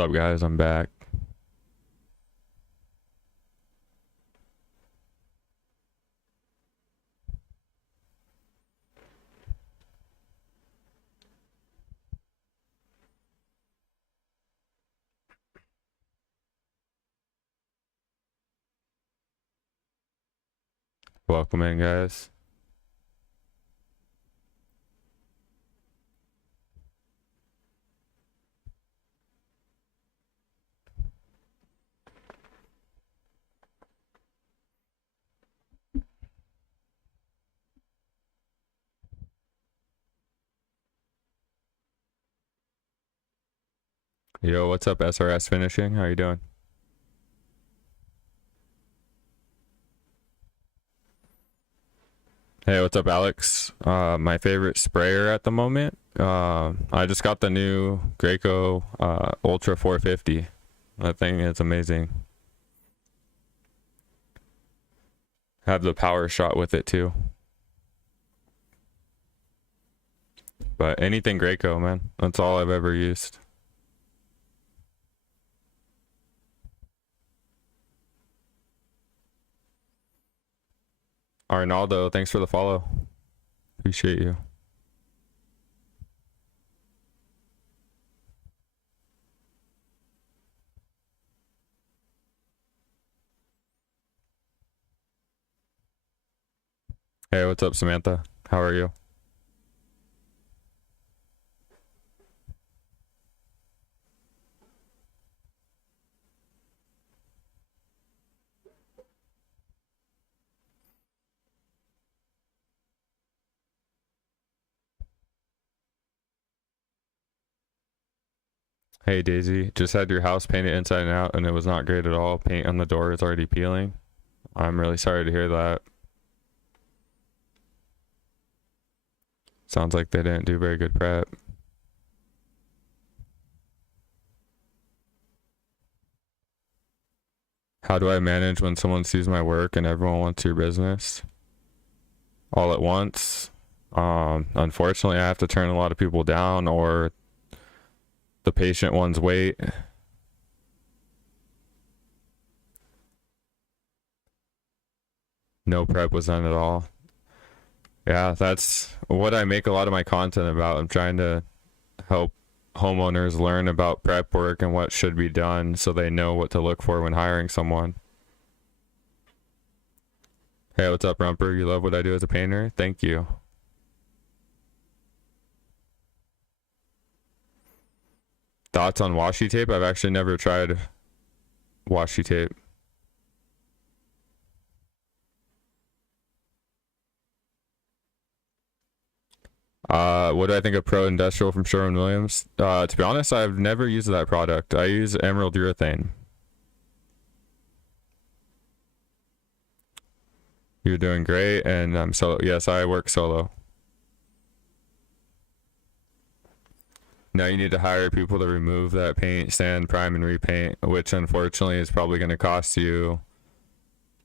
What's up, guys? I'm back. Welcome in, guys. Yo, what's up, SRS Finishing? How you doing? Hey, what's up, Alex? My favorite sprayer at the moment. I just got the new Graco Ultra 450. That thing is amazing. Have the power shot with it too. But anything Graco, man. That's all I've ever used. Arnaldo, thanks for the follow. Appreciate you. Hey, what's up, Samantha? How are you? Hey Daisy, just had your house painted inside and out and it was not great at all. Paint on the door is already peeling. I'm really sorry to hear that. Sounds like they didn't do very good prep. How do I manage when someone sees my work and everyone wants your business all at once? Unfortunately, I have to turn a lot of people down, or the patient ones wait. No prep was done at all. Yeah, that's what I make a lot of my content about. I'm trying to help homeowners learn about prep work and what should be done so they know what to look for when hiring someone. Hey, what's up, Rumper? You love what I do as a painter? Thank you. Thoughts on washi tape? I've actually never tried washi tape. What do I think of Pro Industrial from Sherwin-Williams? To be honest, I've never used that product. I use Emerald Urethane. You're doing great, and I'm solo. Yes, I work solo. Now you need to hire people to remove that paint, sand, prime, and repaint, which unfortunately is probably going to cost you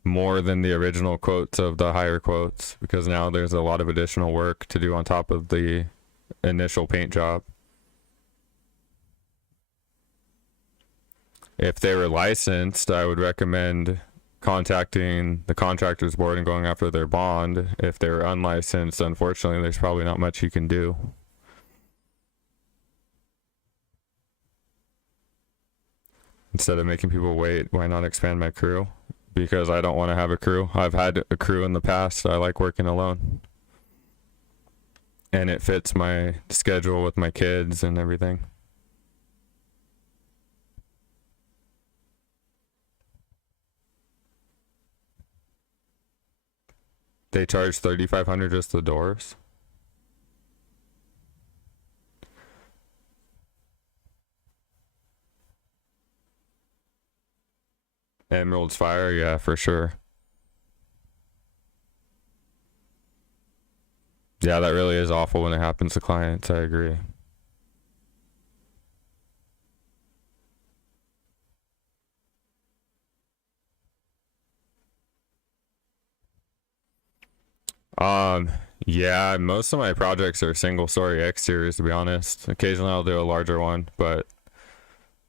more than the original quotes of the higher quotes, because now there's a lot of additional work to do on top of the initial paint job. If they were licensed, I would recommend contacting the contractors board and going after their bond. If they're unlicensed, unfortunately, there's probably not much you can do. Instead of making people wait, why not expand my crew? Because I don't want to have a crew. I've had a crew in the past. I like working alone. And it fits my schedule with my kids and everything. They charge $3,500 just the doors. Emerald's fire, yeah, for sure. Yeah, that really is awful when it happens to clients. I agree. Yeah, most of my projects are single story exteriors, to be honest. Occasionally I'll do a larger one, but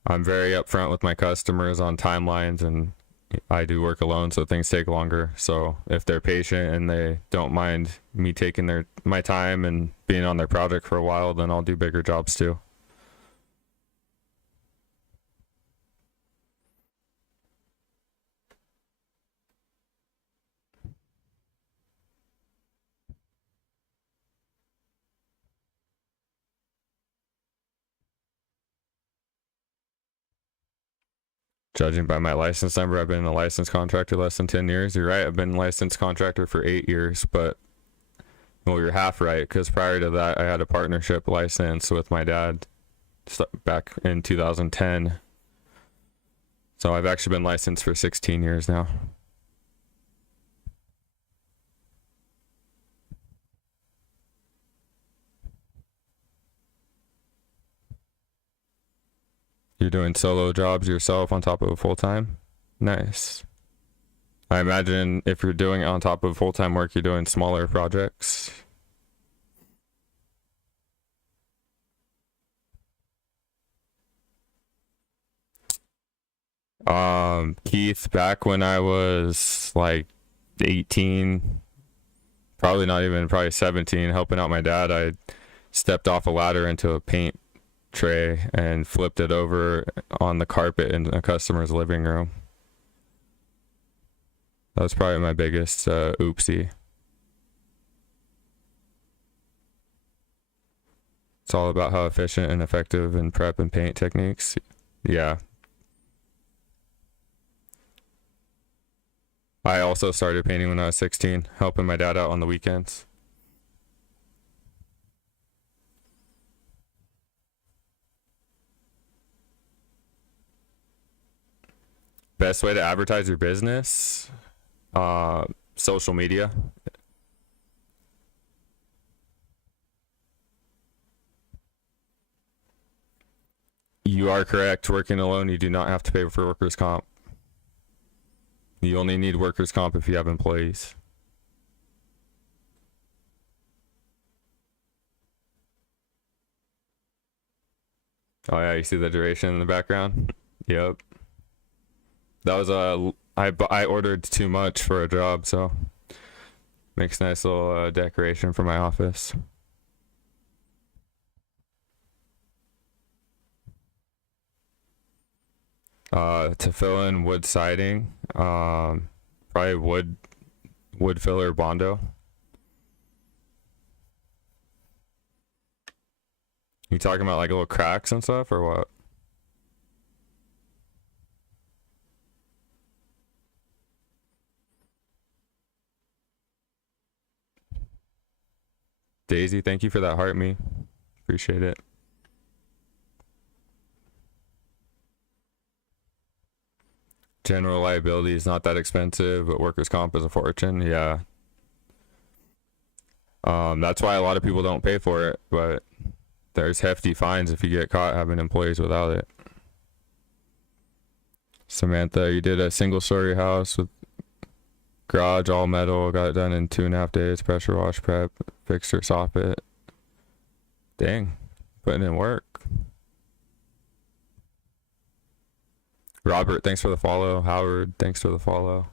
I'm very upfront with my customers on timelines, and I do work alone, so things take longer. So if they're patient and they don't mind me taking my time and being on their project for a while, then I'll do bigger jobs too. Judging by my license number, I've been a licensed contractor less than 10 years. You're right, I've been a licensed contractor for 8 years, but well, you're half right, because prior to that, I had a partnership license with my dad back in 2010. So I've actually been licensed for 16 years now. You're doing solo jobs yourself on top of a full-time? Nice. I imagine if you're doing it on top of full-time work, you're doing smaller projects. Keith, back when I was like 18, probably 17, helping out my dad, I stepped off a ladder into a paint tray and flipped it over on the carpet in a customer's living room. That was probably my biggest oopsie. It's all about how efficient and effective in prep and paint techniques. Yeah. I also started painting when I was 16, helping my dad out on the weekends. Best way to advertise your business? Social media. You are correct. Working alone, you do not have to pay for workers' comp. You only need workers' comp if you have employees. Oh yeah, you see the duration in the background? Yep. That was I ordered too much for a job, so makes a nice little decoration for my office. To fill in wood siding, probably wood filler Bondo. You talking about like little cracks and stuff, or what? Daisy, thank you for that heart me. Appreciate it. General liability is not that expensive, but workers' comp is a fortune. Yeah. That's why a lot of people don't pay for it, but there's hefty fines if you get caught having employees without it. Samantha, you did a single story house with garage all metal, got it done in 2.5 days, pressure wash prep, fixed your soffit. Dang, putting in work. Robert, thanks for the follow. Howard, thanks for the follow.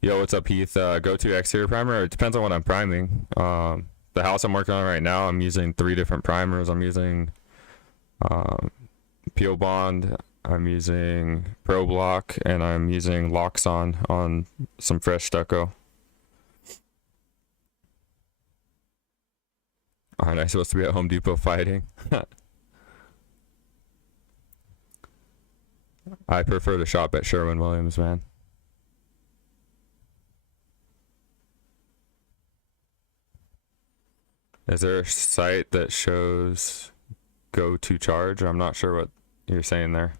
Yo, what's up, Heath? Go-to exterior primer? It depends on what I'm priming. The house I'm working on right now, I'm using 3 different primers. I'm using Peel Bond, I'm using Pro Block, and I'm using Loxon on some fresh stucco. Aren't I supposed to be at Home Depot fighting? I prefer to shop at Sherwin-Williams, man. Is there a site that shows go to charge? I'm not sure what you're saying there.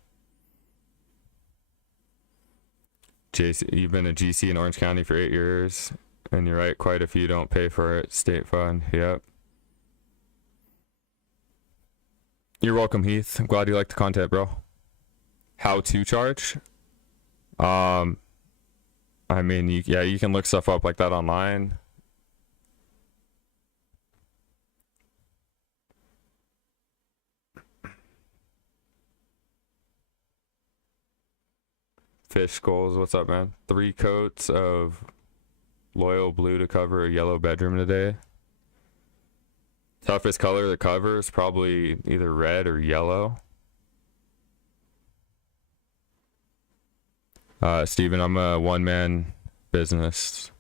JC, you've been a GC in Orange County for 8 years, and you're right, quite a few don't pay for it. State fund, yep. You're welcome, Heath. I'm glad you like the content, bro. How to charge? I mean, you can look stuff up like that online. Fish skulls, what's up, man? 3 coats of loyal blue to cover a yellow bedroom today. Toughest color to cover is probably either red or yellow. Steven, I'm a one-man business.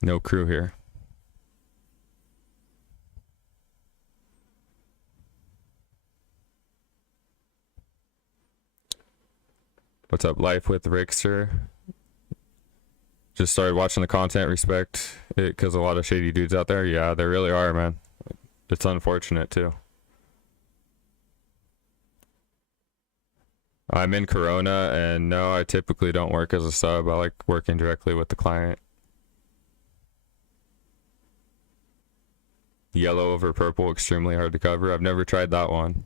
No crew here. What's up, Life with Rickster? Just started watching the content, respect it, because a lot of shady dudes out there. Yeah, there really are, man. It's unfortunate, too. I'm in Corona, and no, I typically don't work as a sub. I like working directly with the client. Yellow over purple, extremely hard to cover. I've never tried that one.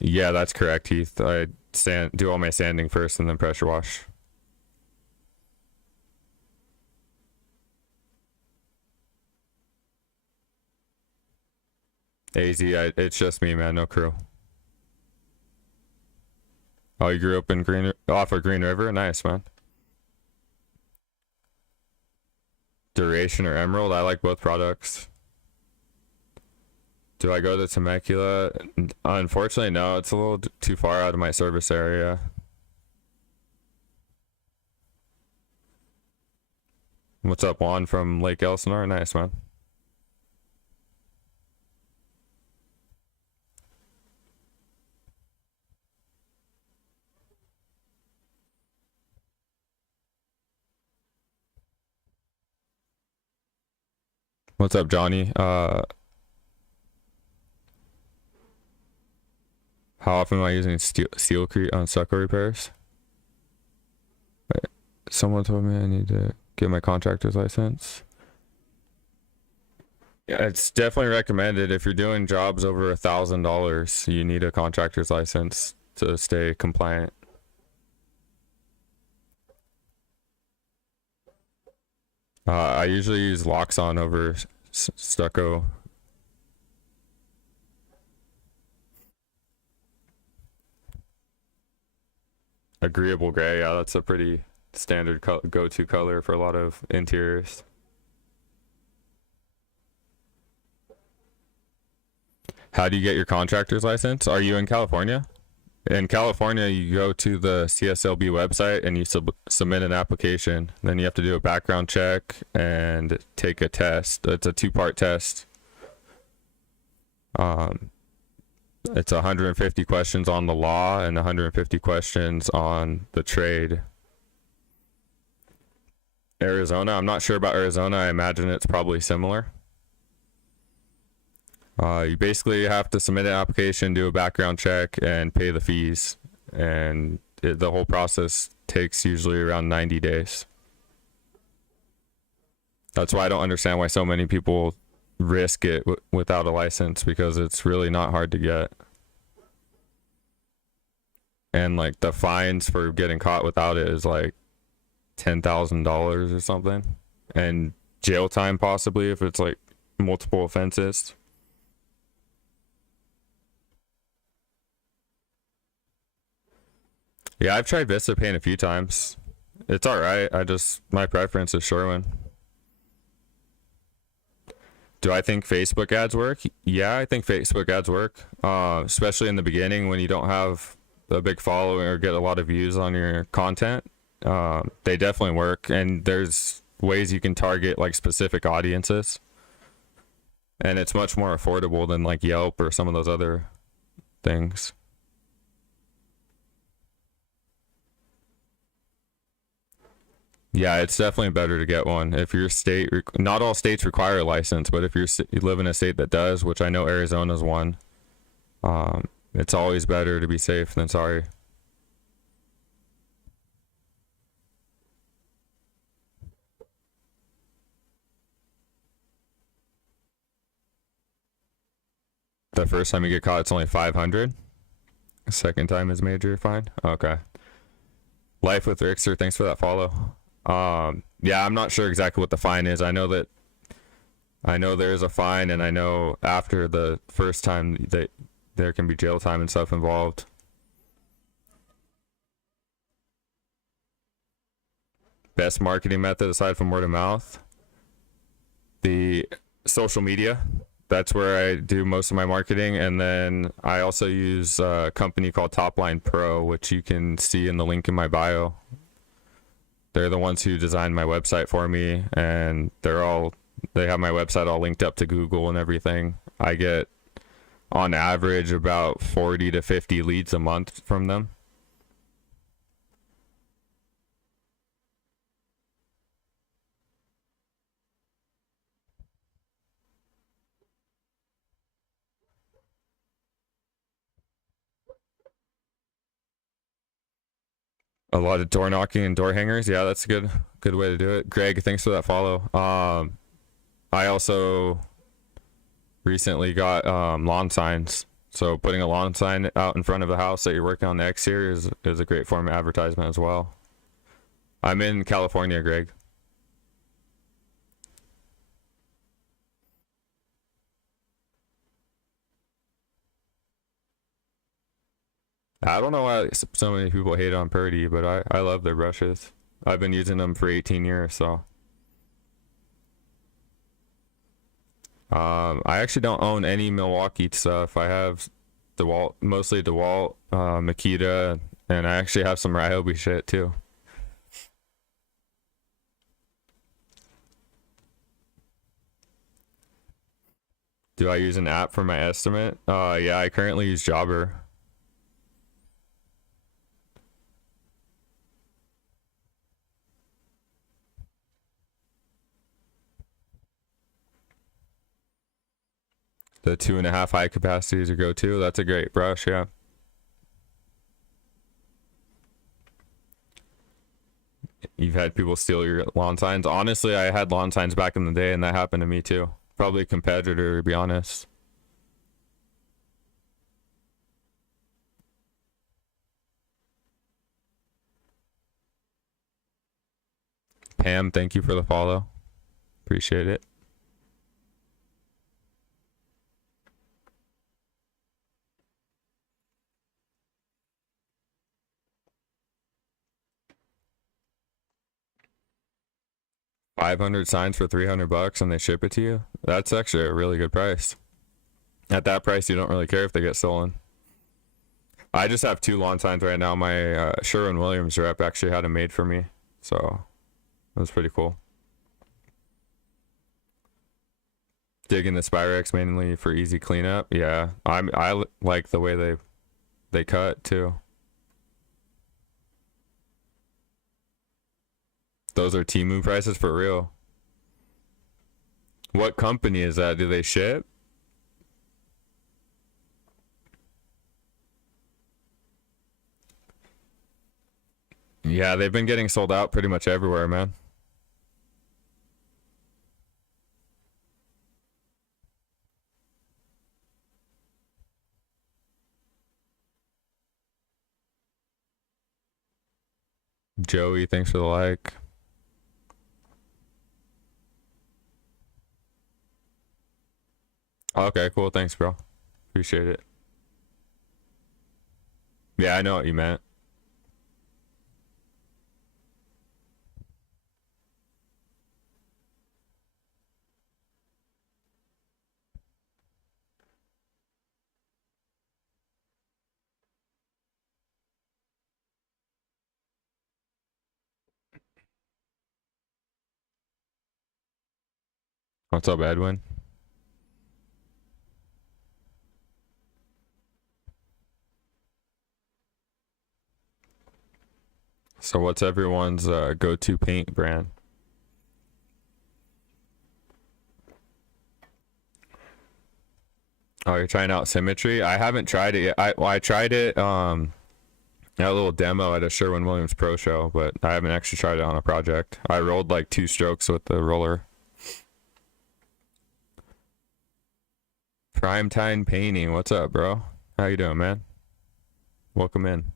Yeah, that's correct, Heath. I do all my sanding first and then pressure wash. It's just me, man. No crew. Oh, you grew up in off of Green River? Nice, man. Duration or Emerald? I like both products. Do I go to Temecula? Unfortunately, no. It's a little too far out of my service area. What's up, Juan from Lake Elsinore? Nice, man. What's up, Johnny? How often am I using Sealcrete on stucco repairs? Wait, someone told me I need to get my contractor's license. Yeah, it's definitely recommended if you're doing jobs over $1,000. You need a contractor's license to stay compliant. I usually use Loxon over stucco. Agreeable gray, yeah, that's a pretty standard go-to color for a lot of interiors. How do you get your contractor's license? Are you in California? In California, you go to the CSLB website and you submit an application. Then you have to do a background check and take a test. It's a 2-part test. It's 150 questions on the law and 150 questions on the trade. Arizona, I'm not sure about Arizona. I imagine it's probably similar. You basically have to submit an application, do a background check, and pay the fees. And the whole process takes usually around 90 days. That's why I don't understand why so many people risk it without a license, because it's really not hard to get. And like the fines for getting caught without it is like $10,000 or something. And jail time possibly if it's like multiple offenses. Yeah, I've tried Vista Paint a few times. It's alright. My preference is Sherwin. Do I think Facebook ads work? Yeah, I think Facebook ads work. Especially in the beginning when you don't have a big following or get a lot of views on your content. They definitely work. And there's ways you can target like specific audiences. And it's much more affordable than like Yelp or some of those other things. Yeah, it's definitely better to get one. If your state, not all states require a license, but if you live in a state that does, which I know Arizona's one, it's always better to be safe than sorry. The first time you get caught, it's only 500. Second time is major fine. Okay. Life with Rickster, thanks for that follow. Yeah, I'm not sure exactly what the fine is. I know that I know there's a fine, and I know after the first time that there can be jail time and stuff involved. Best marketing method aside from word of mouth? The social media. That's where I do most of my marketing, and then I also use a company called Topline Pro, which you can see in the link in my bio. They're the ones who designed my website for me, and they have my website all linked up to Google and everything. I get on average about 40 to 50 leads a month from them. A lot of door knocking and door hangers. Yeah, that's a good way to do it. Greg, thanks for that follow. I also recently got lawn signs. So putting a lawn sign out in front of the house that you're working on the exterior is a great form of advertisement as well. I'm in California, Greg. I don't know why so many people hate on Purdy, but I love their brushes. I've been using them for 18 years, so. I actually don't own any Milwaukee stuff. I have DeWalt, mostly DeWalt, Makita, and I actually have some Ryobi shit too. Do I use an app for my estimate? Yeah, I currently use Jobber. The 2.5 high capacity is your go-to. That's a great brush, yeah. You've had people steal your lawn signs. Honestly, I had lawn signs back in the day, and that happened to me too. Probably a competitor, to be honest. Pam, thank you for the follow. Appreciate it. $500 signs for $300 and they ship it to you. That's actually a really good price. At that price, you don't really care if they get stolen. I just have 2 lawn signs right now. My Sherwin-Williams rep actually had them made for me, so that's pretty cool. Digging the Spyrex mainly for easy cleanup. Yeah, I like the way they cut too. Those are Temu prices for real. What company is that? Do they ship? Yeah, they've been getting sold out pretty much everywhere, man. Joey, thanks for the like. Okay, cool. Thanks, bro. Appreciate it. Yeah, I know what you meant. What's up, Edwin? So what's everyone's go-to paint brand? Oh, you're trying out Symmetry? I haven't tried it yet. I tried it at a little demo at a Sherwin-Williams Pro Show, but I haven't actually tried it on a project. I rolled like 2 strokes with the roller. Primetime Painting. What's up, bro? How you doing, man? Welcome in.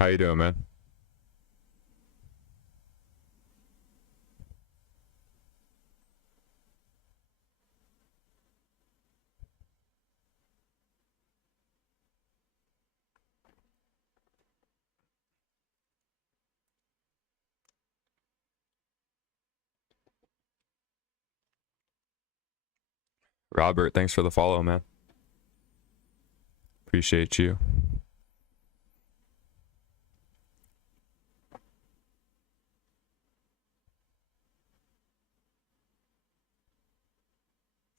How you doing, man? Robert, thanks for the follow, man. Appreciate you.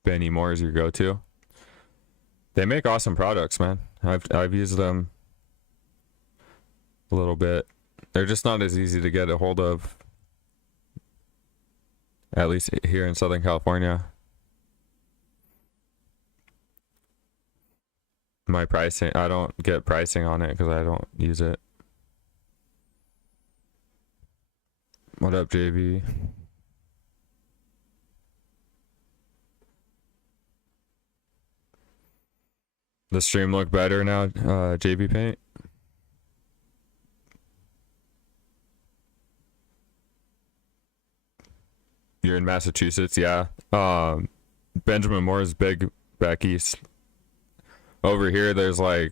Benny Moore is your go-to. They make awesome products, man. I've used them a little bit. They're just not as easy to get a hold of, at least here in Southern California. My pricing, I don't get pricing on it because I don't use it. What up, JV? The stream look better now, JV Paint? You're in Massachusetts, yeah. Benjamin Moore's big back east. Over here, there's like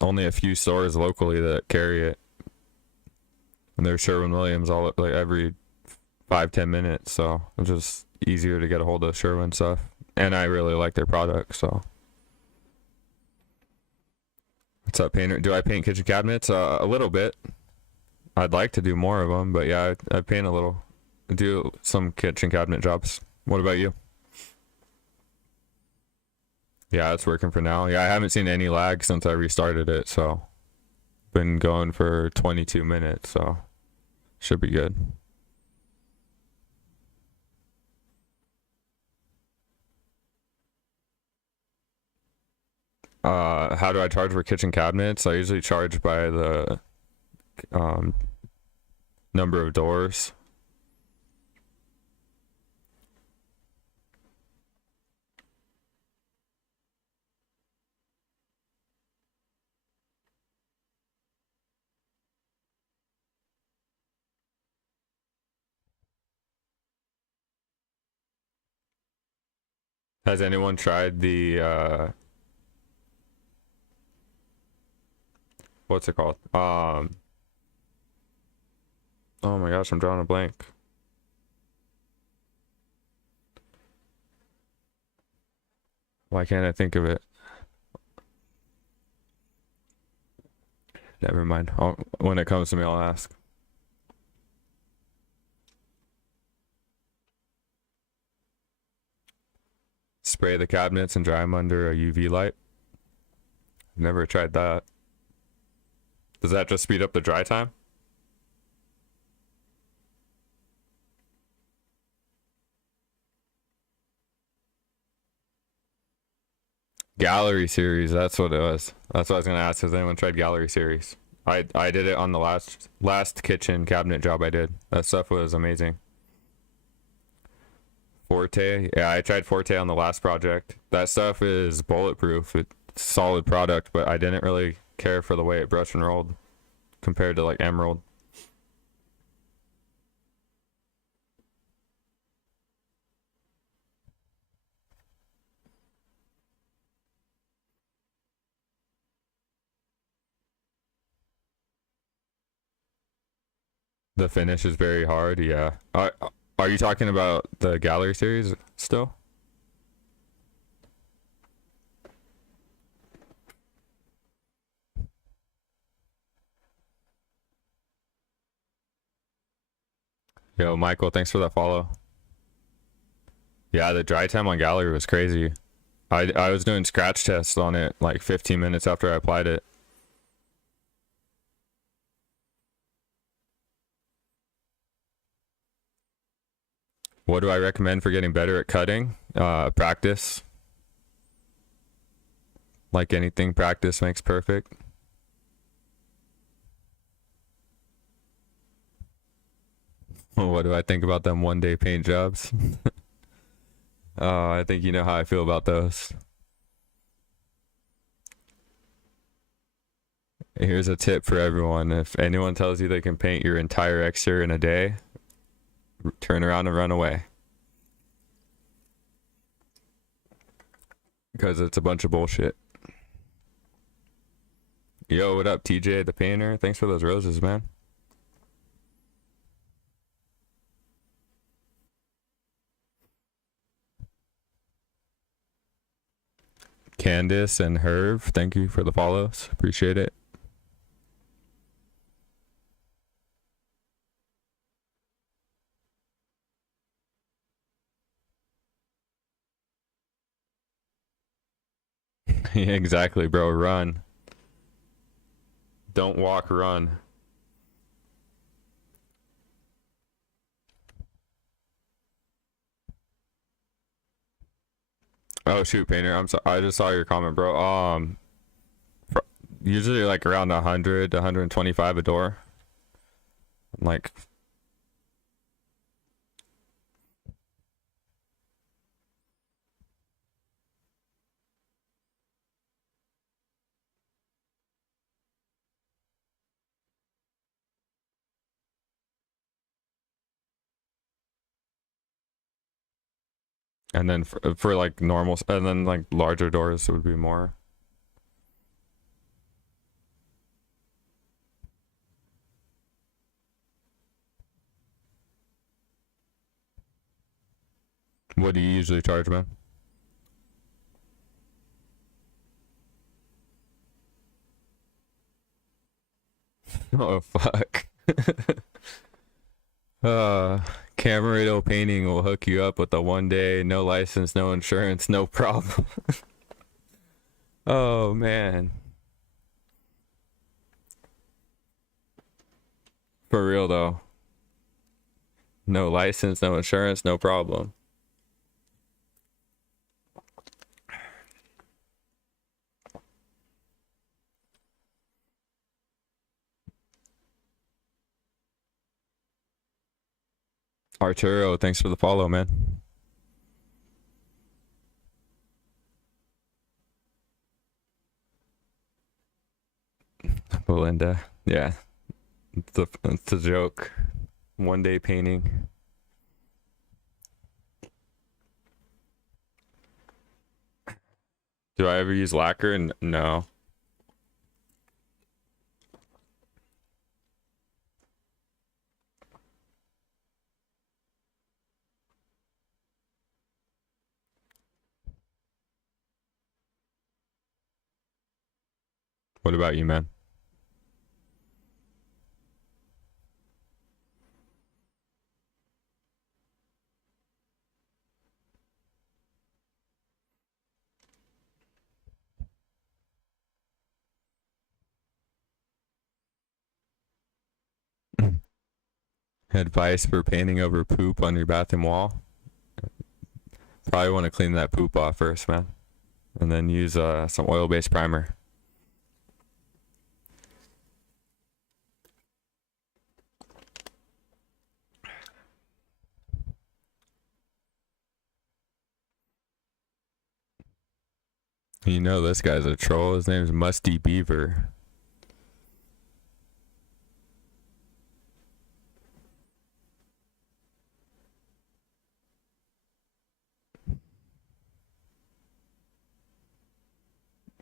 only a few stores locally that carry it, and there's Sherwin-Williams all like every 5-10 minutes. So it's just easier to get a hold of Sherwin stuff, and I really like their product. So what's up, painter? Do I paint kitchen cabinets? A little bit. I'd like to do more of them, but yeah, I paint a little. I do some kitchen cabinet jobs. What about you? Yeah, it's working for now. Yeah, I haven't seen any lag since I restarted it, so been going for 22 minutes, so should be good. How do I charge for kitchen cabinets? I usually charge by the number of doors. Has anyone tried the what's it called? Oh my gosh, I'm drawing a blank. Why can't I think of it? Never mind. When it comes to me, I'll ask. Spray the cabinets and dry them under a UV light. Never tried that. Does that just speed up the dry time? Gallery series, that's what it was. That's what I was gonna ask. Has anyone tried gallery series? I did it on the last kitchen cabinet job I did. That stuff was amazing. Forte, yeah, I tried Forte on the last project. That stuff is bulletproof. It's a solid product, but I didn't really care for the way it brushed and rolled compared to like Emerald. The finish is very hard, yeah. Are you talking about the gallery series still? Yo, Michael, thanks for that follow. Yeah, the dry time on gallery was crazy. I was doing scratch tests on it like 15 minutes after I applied it. What do I recommend for getting better at cutting? Practice. Like anything, practice makes perfect. What do I think about them one-day paint jobs? I think you know how I feel about those. Here's a tip for everyone. If anyone tells you they can paint your entire exterior in a day, turn around and run away. Because it's a bunch of bullshit. Yo, what up, TJ the painter? Thanks for those roses, man. Candice and Herv, thank you for the follows. Appreciate it. Yeah, exactly, bro. Run. Don't walk, run. Oh shoot, painter. I'm sorry. I just saw your comment, bro. Usually like around 100 to 125 a door. Like, and then for like normal, and then like larger doors would be more. What do you usually charge, man? Oh fuck. uh Camarado Painting will hook you up with a 1 day, no license, no insurance, no problem. Oh man. For real though. No license, no insurance, no problem. Arturo, thanks for the follow, man. Belinda, yeah, it's a joke. 1 day painting. Do I ever use lacquer? No. What about you, man? Advice for painting over poop on your bathroom wall? Probably want to clean that poop off first, man. And then use some oil-based primer. You know this guy's a troll. His name's Musty Beaver.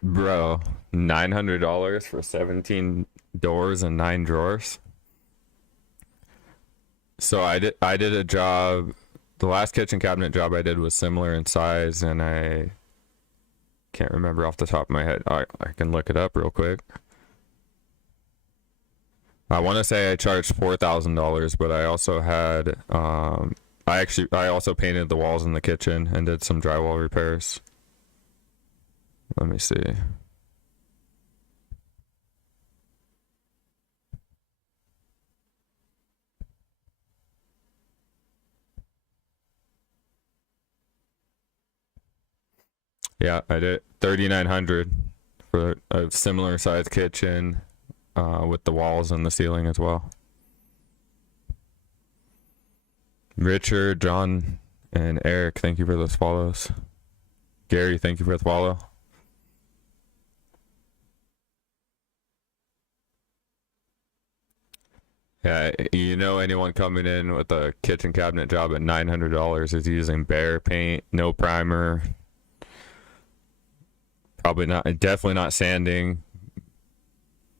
Bro, $900 for 17 doors and 9 drawers. So I did a job. The last kitchen cabinet job I did was similar in size, and I can't remember off the top of my head. I can look it up real quick. I want to say I charged $4,000, but I also had I also painted the walls in the kitchen and did some drywall repairs. Let me see. Yeah, I did 3,900 for a similar size kitchen, with the walls and the ceiling as well. Richard, John, and Eric, thank you for those follows. Gary, thank you for the follow. Yeah, you know, anyone coming in with a kitchen cabinet job at $900 is using bare paint, no primer, probably not, definitely not sanding.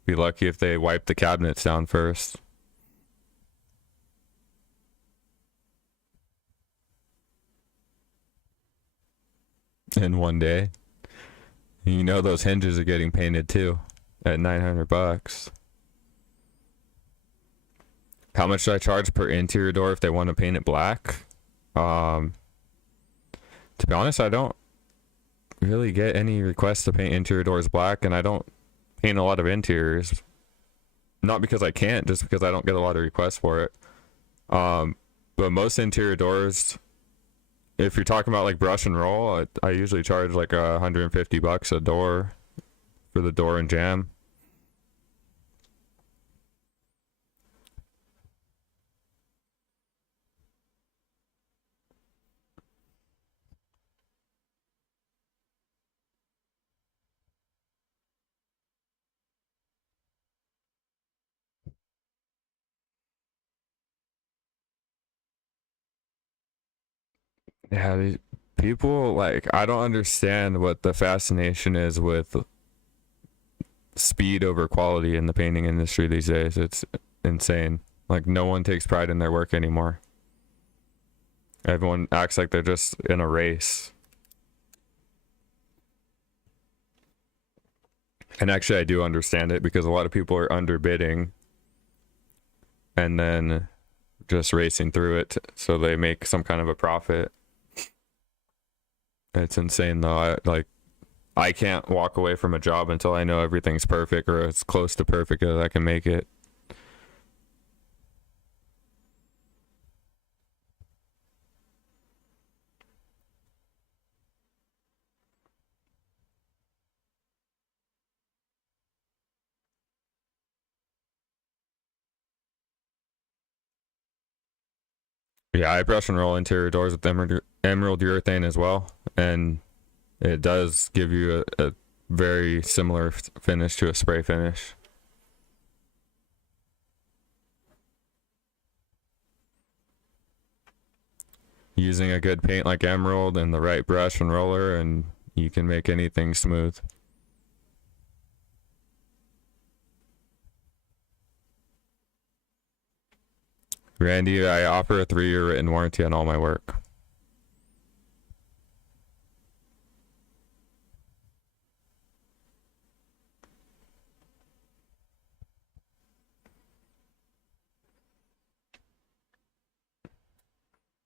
Be lucky if they wipe the cabinets down first. In one day. You know those hinges are getting painted too at $900. How much do I charge per interior door if they want to paint it black? To be honest, I don't really get any requests to paint interior doors black, and I don't paint a lot of interiors. Not because I can't, just because I don't get a lot of requests for it. But most interior doors, if you're talking about like brush and roll, I usually charge like $150 a door for the door and jamb. Yeah, these people, like, I don't understand what the fascination is with speed over quality in the painting industry these days. It's insane. Like, no one takes pride in their work anymore. Everyone acts like they're just in a race. And actually, I do understand it because a lot of people are underbidding and then just racing through it so they make some kind of a profit. It's insane though. I can't walk away from a job until I know everything's perfect or as close to perfect as I can make it. Yeah, I brush and roll interior doors with emerald urethane as well, and it does give you a very similar finish to a spray finish. Using a good paint like emerald and the right brush and roller, and you can make anything smooth. Randy, I offer a 3-year written warranty on all my work.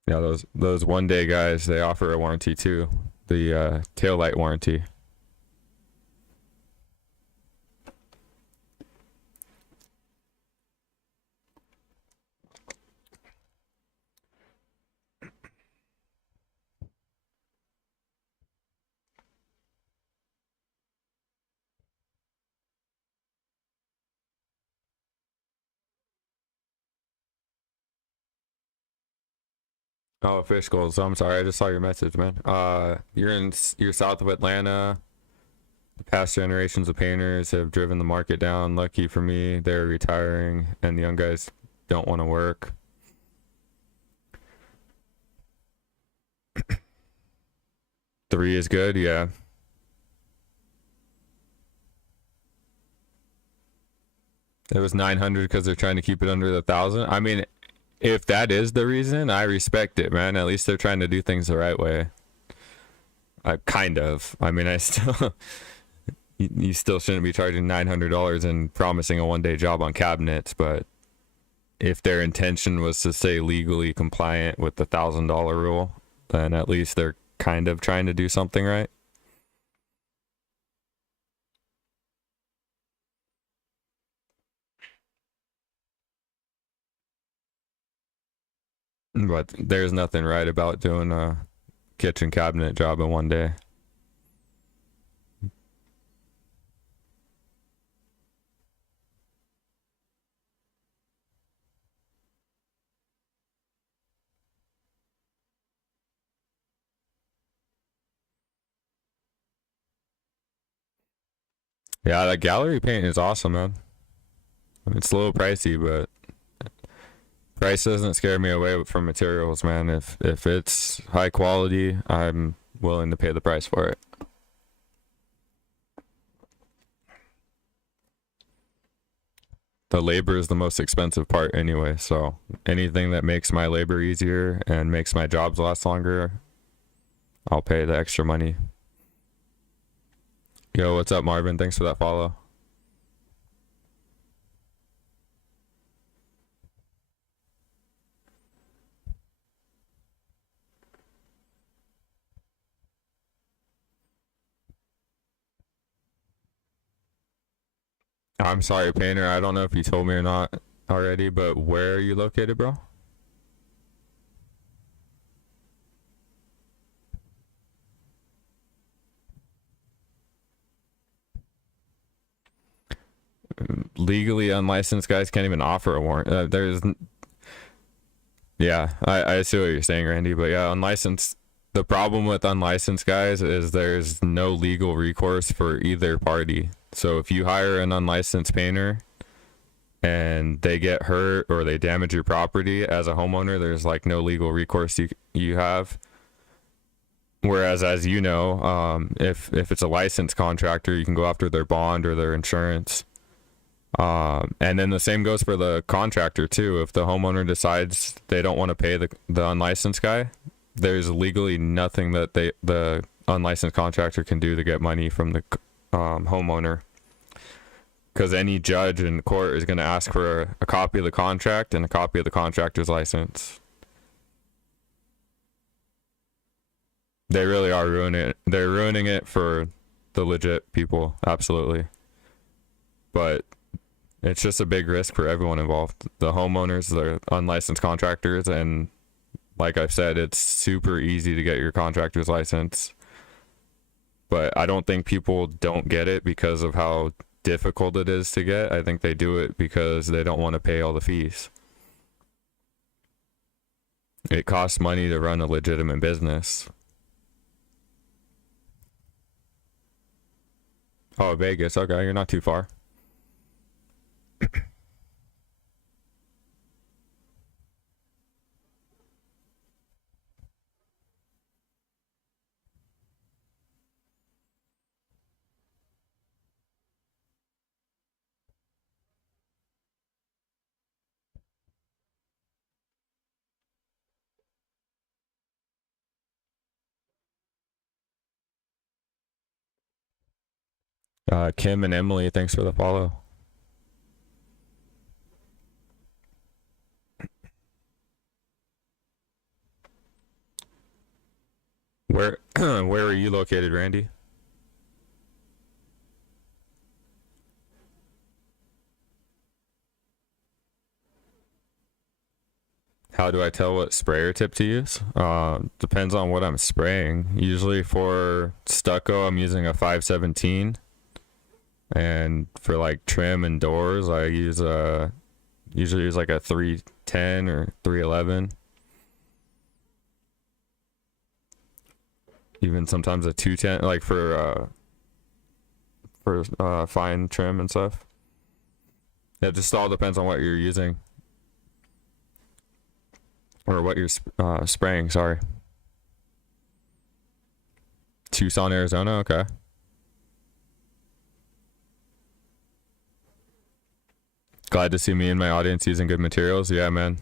Yeah, those 1-day guys, they offer a warranty too. The tail light warranty. Oh, fish goals. I'm sorry, I just saw your message, man. You're south of Atlanta. The past generations of painters have driven the market down. Lucky for me, they're retiring, and the young guys don't want to work. Three is good, yeah. It was 900 because they're trying to keep it under the 1,000. I mean, if that is the reason, I respect it, man. At least they're trying to do things the right way. Kind of. I mean, I still, you still shouldn't be charging $900 and promising a 1-day job on cabinets, but if their intention was to stay legally compliant with the $1,000 rule, then at least they're kind of trying to do something right. But there's nothing right about doing a kitchen cabinet job in 1 day. Yeah, that gallery paint is awesome, man. I mean, it's a little pricey, but Price doesn't scare me away from materials, man. If it's high quality, I'm willing to pay the price for it. The labor is the most expensive part anyway, so anything that makes my labor easier and makes my jobs last longer, I'll pay the extra money. Yo, what's up, Marvin? Thanks for that follow. I'm sorry, Painter. I don't know if you told me or not already, but where are you located, bro? Legally unlicensed guys can't even offer a warrant. Yeah, I see what you're saying, Randy, but yeah, unlicensed. The problem with unlicensed guys is there's no legal recourse for either party. So if you hire an unlicensed painter and they get hurt or they damage your property as a homeowner, there's like no legal recourse you have. Whereas, as you know, if it's a licensed contractor, you can go after their bond or their insurance. And then the same goes for the contractor too. If the homeowner decides they don't want to pay the unlicensed guy, there's legally nothing that the unlicensed contractor can do to get money from the homeowner. Because any judge in court is going to ask for a copy of the contract and a copy of the contractor's license. They really are ruining it. They're ruining it for the legit people, absolutely. But it's just a big risk for everyone involved. The homeowners, the unlicensed contractors, and like I've said, it's super easy to get your contractor's license. But I don't think people don't get it because of how difficult it is to get. I think they do it because they don't want to pay all the fees. It costs money to run a legitimate business. Oh, Vegas. Okay, you're not too far. Kim and Emily, thanks for the follow. Where where are you located, Randy? How do I tell what sprayer tip to use? Depends on what I'm spraying. Usually for stucco, I'm using a 517. And for like trim and doors, I usually use like a 310 or 311. Even sometimes a 210, like for fine trim and stuff. It just all depends on what you're using. Or what you're spraying, sorry. Tucson, Arizona, okay. Glad to see me and my audience using good materials. Yeah, man.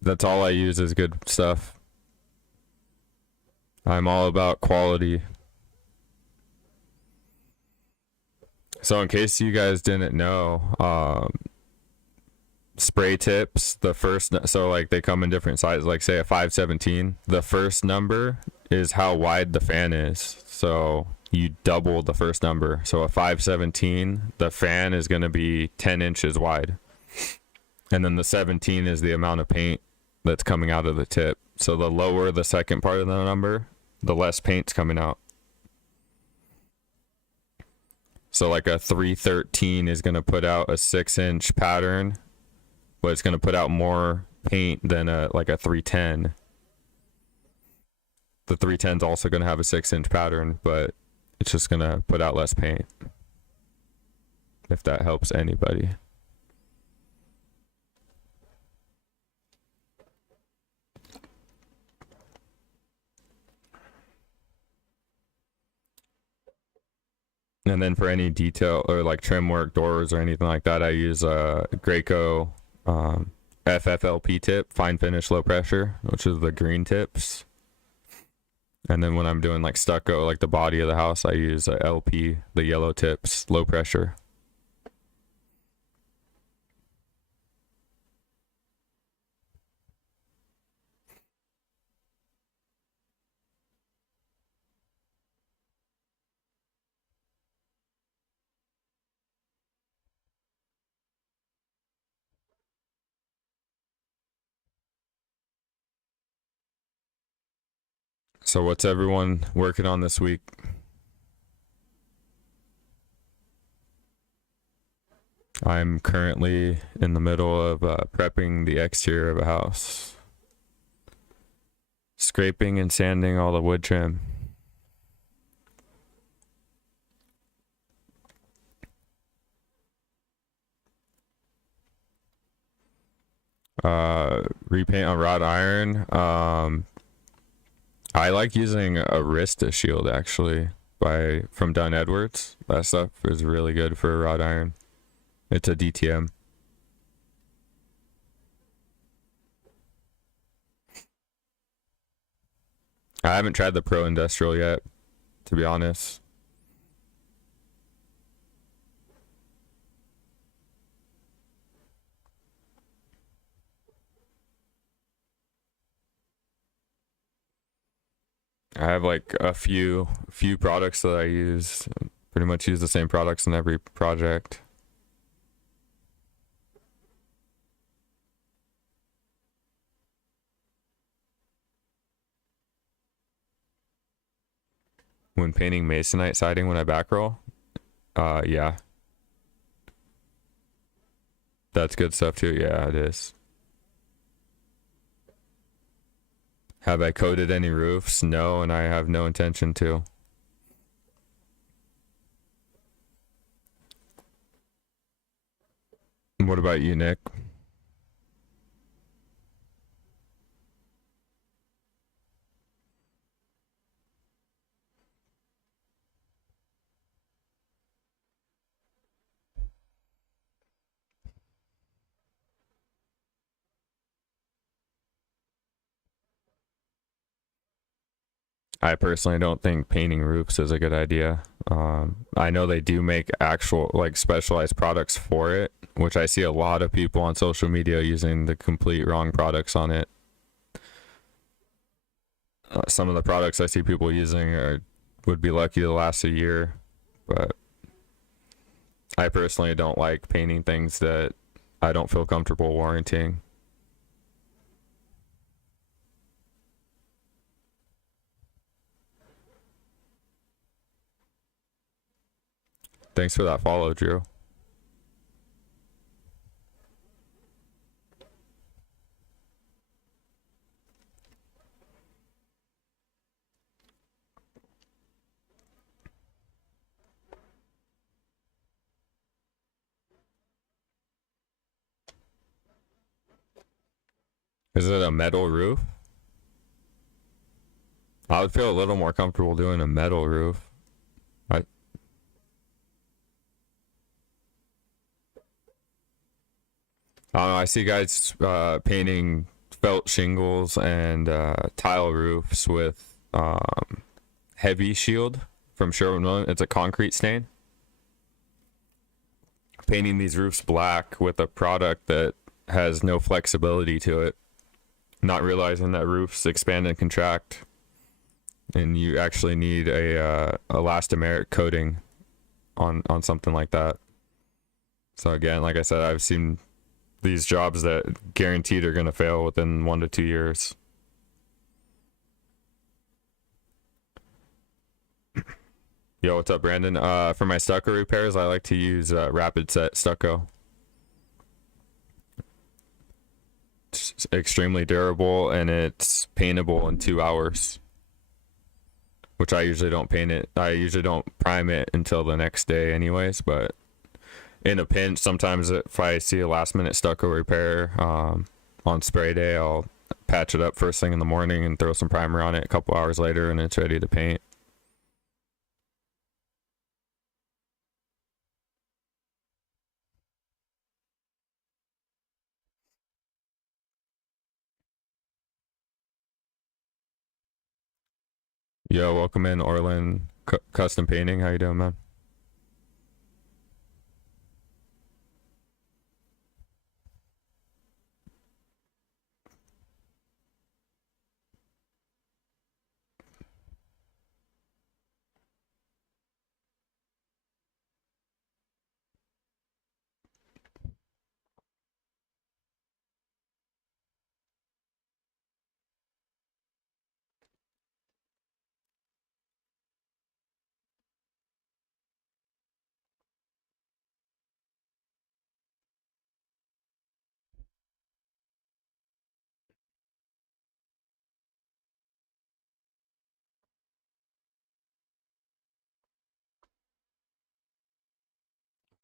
That's all I use is good stuff. I'm all about quality. So in case you guys didn't know, spray tips, so like they come in different sizes, like say a 517. The first number is how wide the fan is. So you double the first number. So a 517, the fan is going to be 10 inches wide. And then the 17 is the amount of paint that's coming out of the tip. So the lower the second part of the number, the less paint's coming out. So like a 313 is going to put out a 6-inch pattern, but it's going to put out more paint than like a 310. The 310 is also going to have a 6-inch pattern, but it's just going to put out less paint. If that helps anybody. And then for any detail or like trim work, doors or anything like that, I use a Graco FFLP tip, fine finish, low pressure, which is the green tips. And then when I'm doing like stucco, like the body of the house, I use a LP, the yellow tips, low pressure. So what's everyone working on this week? I'm currently in the middle of prepping the exterior of a house. Scraping and sanding all the wood trim. Repaint on wrought iron. I like using a Arista shield actually from Dunn Edwards. That stuff is really good for wrought iron. It's a DTM. I haven't tried the Pro Industrial yet, to be honest. I have like a few products that I use. Pretty much use the same products in every project. When painting masonite siding when I back roll, yeah. That's good stuff too. Yeah, it is. Have I coated any roofs? No, and I have no intention to. What about you, Nick? I personally don't think painting roofs is a good idea. I know they do make actual like specialized products for it, which I see a lot of people on social media using the complete wrong products on it. Some of the products I see people using would be lucky to last a year, but I personally don't like painting things that I don't feel comfortable warranting. Thanks for that follow, Drew. Is it a metal roof? I would feel a little more comfortable doing a metal roof. I don't know, I see guys painting felt shingles and tile roofs with heavy shield from Sherwin-Williams. It's a concrete stain. Painting these roofs black with a product that has no flexibility to it. Not realizing that roofs expand and contract, and you actually need a elastomeric coating on something like that. So again, like I said, I've seen these jobs that guaranteed are going to fail within 1 to 2 years. Yo, what's up, Brandon? For my stucco repairs, I like to use rapid set stucco. It's extremely durable and it's paintable in 2 hours, which I usually don't paint it. I usually don't prime it until the next day anyways, but in a pinch, sometimes if I see a last minute stucco repair on spray day, I'll patch it up first thing in the morning and throw some primer on it a couple hours later and it's ready to paint. Yo, welcome in, Orland Custom Painting. How you doing, man?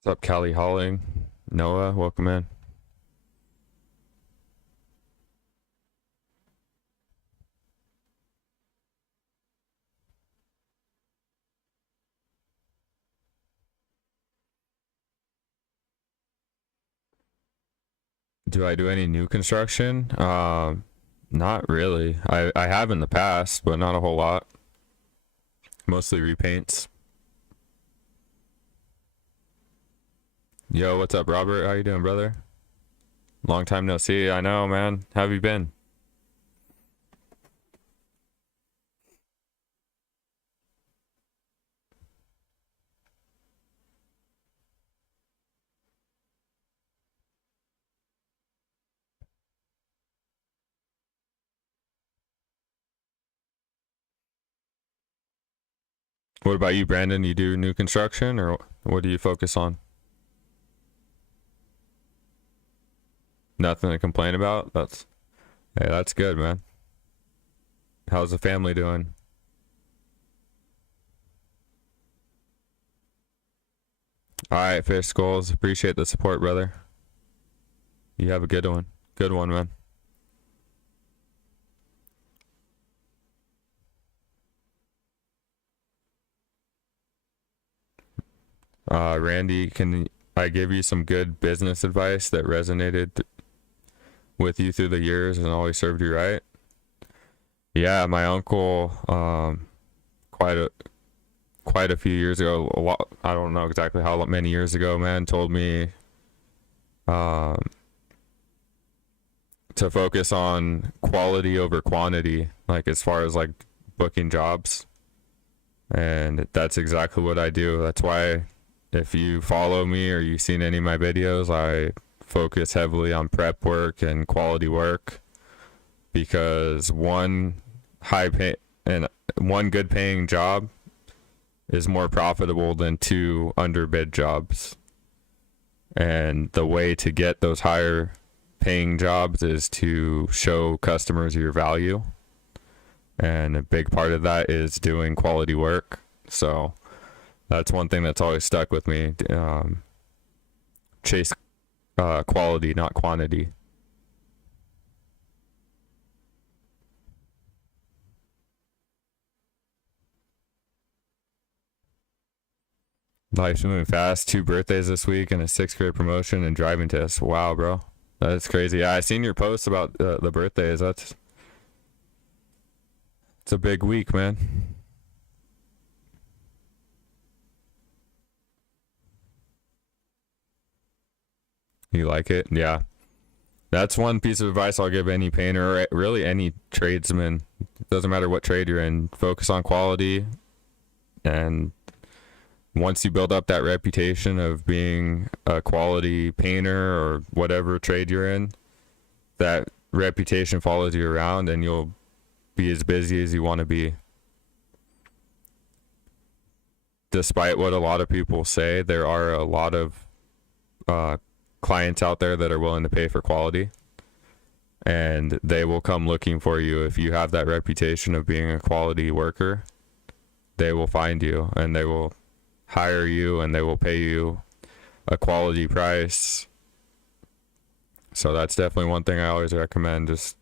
What's up, Callie Halling? Noah, welcome in. Do I do any new construction? Not really. I have in the past, but not a whole lot. Mostly repaints. Yo, what's up, Robert? How you doing, brother? Long time no see. I know, man. How have you been? What about you, Brandon? You do new construction, or what do you focus on? Nothing to complain about? Hey, that's good, man. How's the family doing? All right, Fish Skulls. Appreciate the support, brother. You have a good one. Good one, man. Randy, can I give you some good business advice that resonated with you through the years and always served you right? Yeah, my uncle, quite a few years ago, a lot, I don't know exactly how many years ago, man, told me um, to focus on quality over quantity, like as far as like booking jobs. And that's exactly what I do. That's why if you follow me or you've seen any of my videos, I focus heavily on prep work and quality work, because one one good paying job is more profitable than two underbid jobs. And the way to get those higher paying jobs is to show customers your value. And a big part of that is doing quality work. So that's one thing that's always stuck with me. Chase quality, not quantity. Life's moving fast. 2 birthdays this week and a 6th grade promotion and driving test. Wow, bro. That's crazy. Yeah, I seen your post about the birthdays. It's a big week, man. You like it? Yeah. That's one piece of advice I'll give any painter, or really any tradesman. It doesn't matter what trade you're in. Focus on quality, and once you build up that reputation of being a quality painter or whatever trade you're in, that reputation follows you around and you'll be as busy as you want to be. Despite what a lot of people say, there are a lot of clients out there that are willing to pay for quality, and they will come looking for you. If you have that reputation of being a quality worker, they will find you and they will hire you and they will pay you a quality price. So that's definitely one thing I always recommend. Just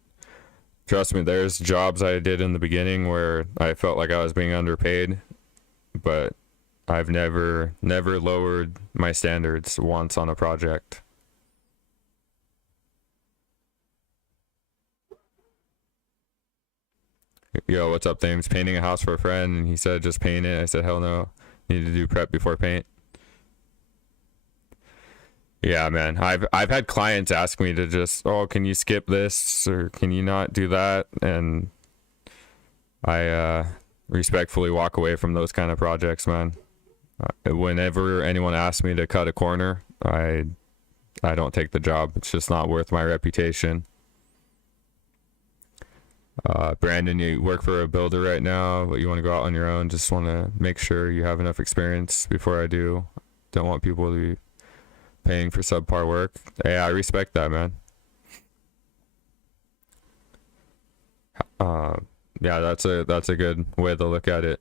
trust me, there's jobs I did in the beginning where I felt like I was being underpaid, but I've never lowered my standards once on a project. Yo, what's up, Thames? Painting a house for a friend, and he said just paint it. I said, hell no. Need to do prep before paint. Yeah, man. I've had clients ask me to just, oh, can you skip this or can you not do that? And I respectfully walk away from those kind of projects, man. Whenever anyone asks me to cut a corner, I don't take the job. It's just not worth my reputation. Brandon, you work for a builder right now, but you want to go out on your own. Just want to make sure you have enough experience before I do. Don't want people to be paying for subpar work. Hey, I respect that, man. Uh, yeah, that's a good way to look at it.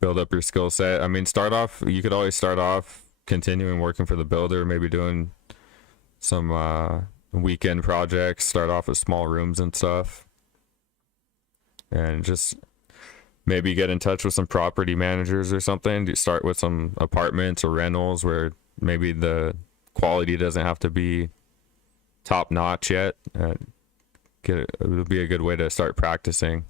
Build up your skill set. I mean, start off. You could always start off continuing working for the builder, maybe doing some weekend projects. Start off with small rooms and stuff, and just maybe get in touch with some property managers or something. Start with some apartments or rentals where maybe the quality doesn't have to be top notch yet. It would be a good way to start practicing.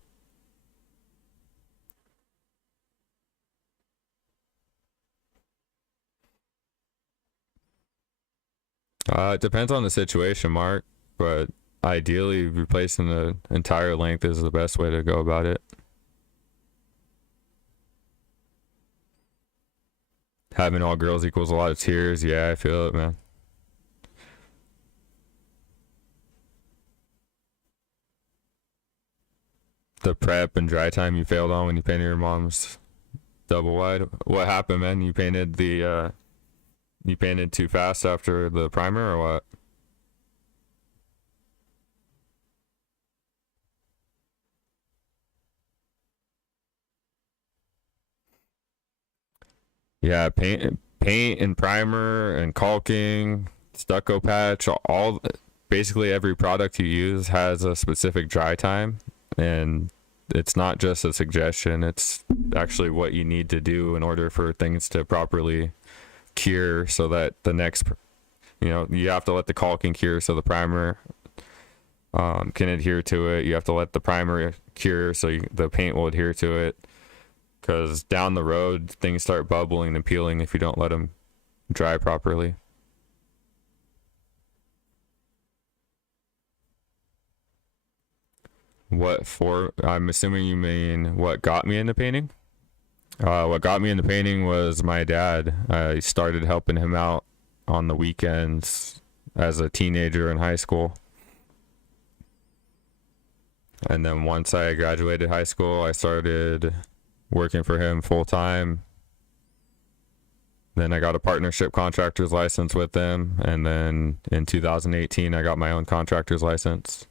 It depends on the situation, Mark, but ideally replacing the entire length is the best way to go about it. Having all girls equals a lot of tears. Yeah, I feel it, man. The prep and dry time you failed on when you painted your mom's double wide. What happened, man? You painted too fast after the primer or what? Yeah, paint and primer and caulking, stucco patch, all basically every product you use has a specific dry time, and it's not just a suggestion, it's actually what you need to do in order for things to properly cure so that the next, you have to let the caulking cure so the primer can adhere to it. You have to let the primer cure so the paint will adhere to it, because down the road things start bubbling and peeling if you don't let them dry properly. What for? I'm assuming you mean what got me into painting. What got me into painting was my dad. I started helping him out on the weekends as a teenager in high school. And then once I graduated high school, I started working for him full time. Then I got a partnership contractor's license with them. And then in 2018, I got my own contractor's license.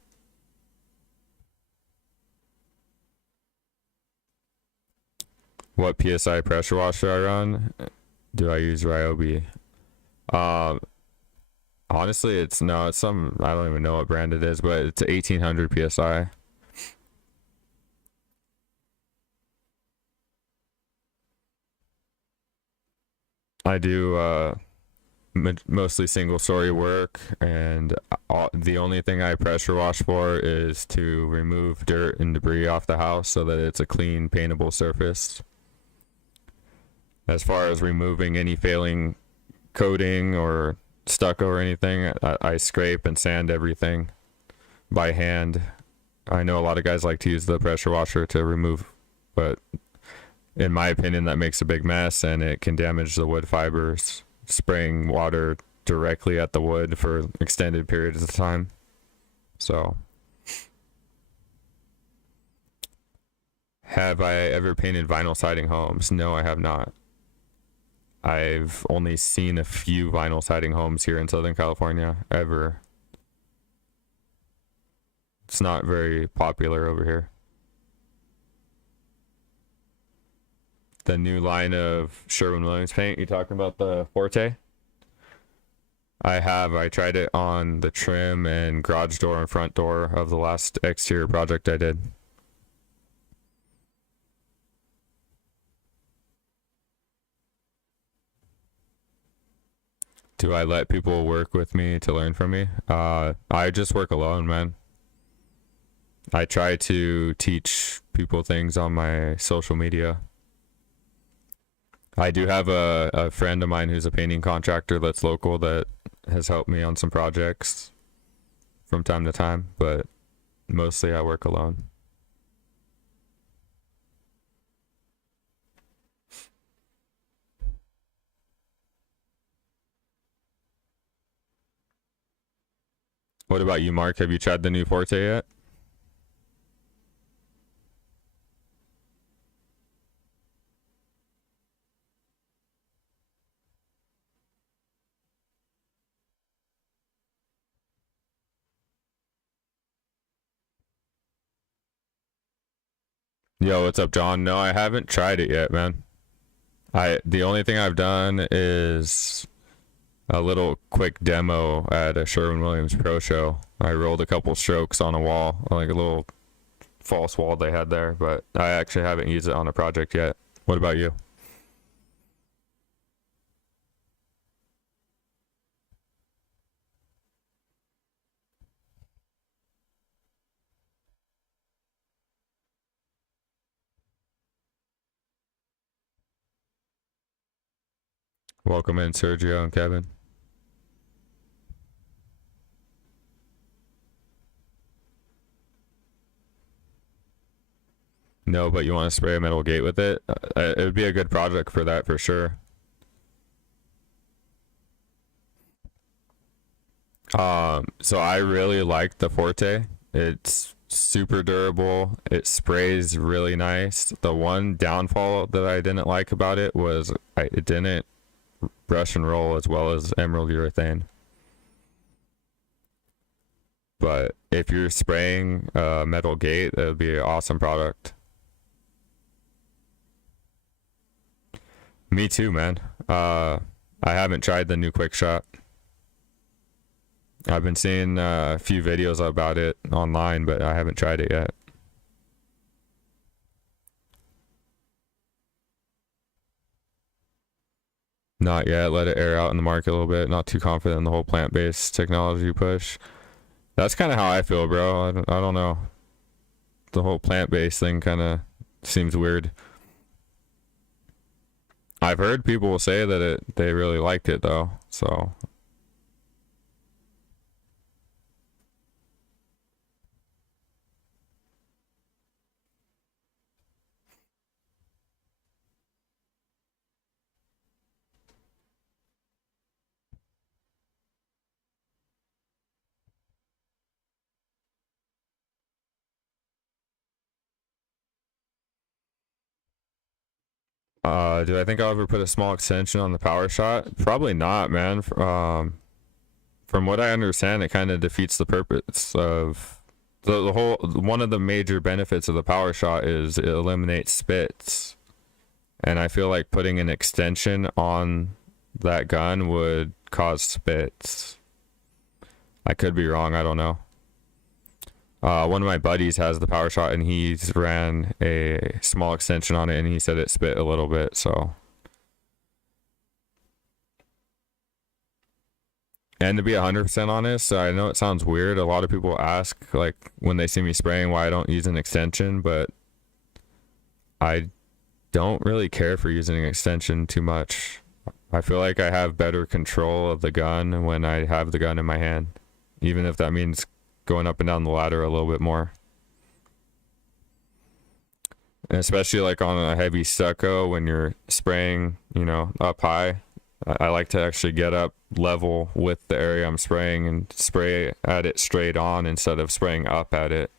What PSI pressure washer I run? Do I use Ryobi? Um, Honestly, it's some, I don't even know what brand it is, but it's 1800 PSI. I do mostly single story work, and the only thing I pressure wash for is to remove dirt and debris off the house so that it's a clean paintable surface. As far as removing any failing coating or stucco or anything, I scrape and sand everything by hand. I know a lot of guys like to use the pressure washer to remove, but in my opinion, that makes a big mess and it can damage the wood fibers, spraying water directly at the wood for extended periods of time. So, have I ever painted vinyl siding homes? No, I have not. I've only seen a few vinyl siding homes here in Southern California ever. It's not very popular over here. The new line of Sherwin-Williams paint, you talking about the Forte? I have. I tried it on the trim and garage door and front door of the last exterior project I did. Do I let people work with me to learn from me? I just work alone, man. I try to teach people things on my social media. I do have a friend of mine who's a painting contractor that's local that has helped me on some projects from time to time, but mostly I work alone. What about you, Mark? Have you tried the new Forte yet? Yo, what's up, John? No, I haven't tried it yet, man. The only thing I've done is a little quick demo at a Sherwin-Williams Pro Show. I rolled a couple strokes on a wall, like a little false wall they had there, but I actually haven't used it on a project yet. What about you? Welcome in, Sergio and Kevin. No, but you want to spray a metal gate with it? It would be a good project for that for sure. So I really like the Forte. It's super durable. It sprays really nice. The one downfall that I didn't like about it was it didn't brush and roll as well as emerald urethane. But if you're spraying a metal gate, that would be an awesome product. Me too, man. I haven't tried the new Quick Shot. I've been seeing a few videos about it online, but I haven't tried it yet. Not yet. Let it air out in the market a little bit. Not too confident in the whole plant-based technology push. That's kind of how I feel, bro. I don't know. The whole plant-based thing kind of seems weird. I've heard people say that they really liked it though, so. Do I think I'll ever put a small extension on the power shot? Probably not, man. From what I understand, it kind of defeats the purpose of the whole. One of the major benefits of the power shot is it eliminates spits, and I feel like putting an extension on that gun would cause spits. I could be wrong. I don't know. One of my buddies has the power shot and he's ran a small extension on it and he said it spit a little bit, so. And to be 100% honest, I know it sounds weird. A lot of people ask, like, when they see me spraying, why I don't use an extension, but I don't really care for using an extension too much. I feel like I have better control of the gun when I have the gun in my hand, even if that means going up and down the ladder a little bit more. And especially like on a heavy stucco when you're spraying, you know, up high. I like to actually get up level with the area I'm spraying and spray at it straight on instead of spraying up at it,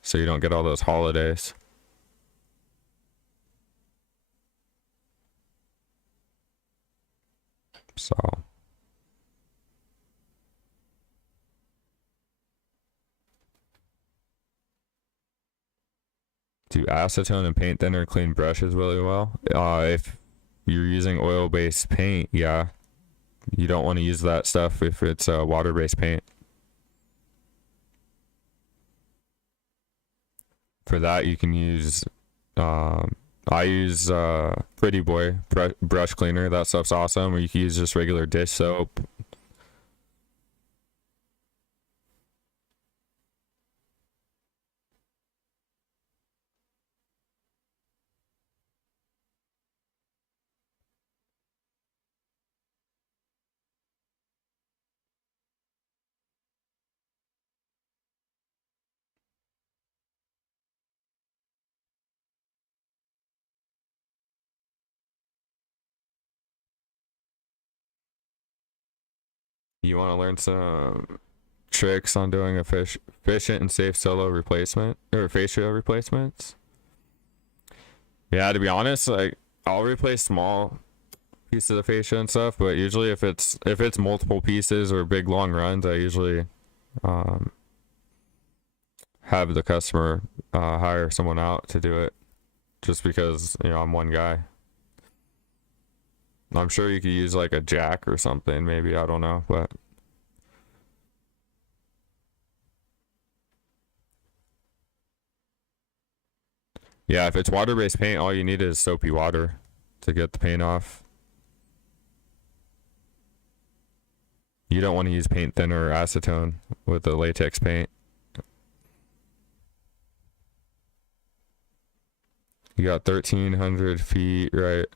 so you don't get all those holidays. So do acetone and paint thinner clean brushes really well? If you're using oil-based paint, yeah, you don't want to use that stuff if it's a water-based paint. For that, you can use, I use Pretty Boy brush cleaner. That stuff's awesome. Or you can use just regular dish soap. You want to learn some tricks on doing efficient and safe solo replacement or fascia replacements? Yeah, to be honest, like I'll replace small pieces of fascia and stuff, but usually if it's multiple pieces or big long runs, I usually um, have the customer hire someone out to do it, just because I'm one guy. I'm sure you could use like a jack or something, maybe, I don't know, but yeah, if it's water-based paint, all you need is soapy water to get the paint off. You don't want to use paint thinner or acetone with the latex paint. You got 1,300 feet right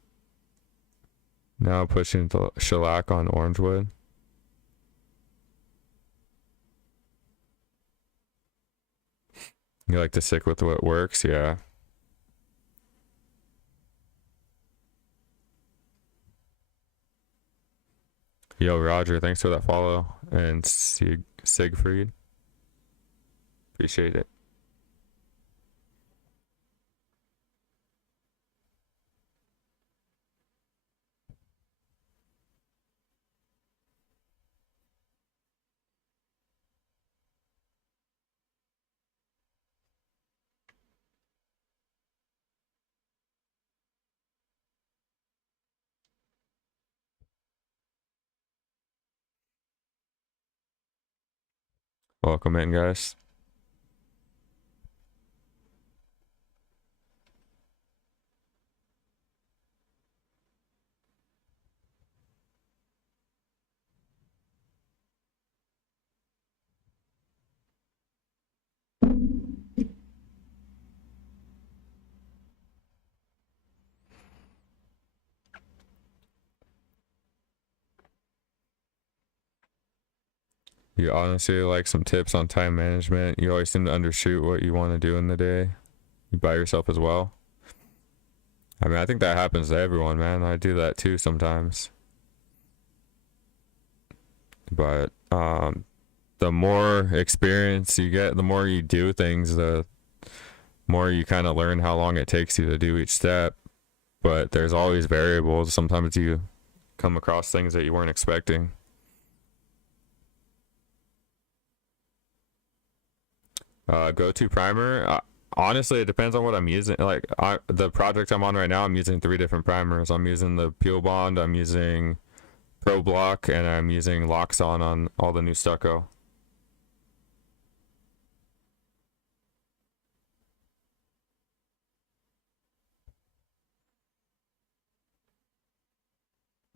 now, pushing the shellac on Orangewood. You like to stick with what works, yeah. Yo, Roger, thanks for that follow. And Siegfried, appreciate it. Welcome in, guys. You honestly like some tips on time management? You always seem to undershoot what you want to do in the day. You by yourself as well? I mean, I think that happens to everyone, man. I do that too sometimes. But the more experience you get, the more you do things, the more you kind of learn how long it takes you to do each step. But there's always variables. Sometimes you come across things that you weren't expecting. Go-to primer. Honestly, it depends on what I'm using. Like the project I'm on right now, I'm using 3 different primers. I'm using the Peel Bond, I'm using Pro Block, and I'm using Loxon on all the new stucco.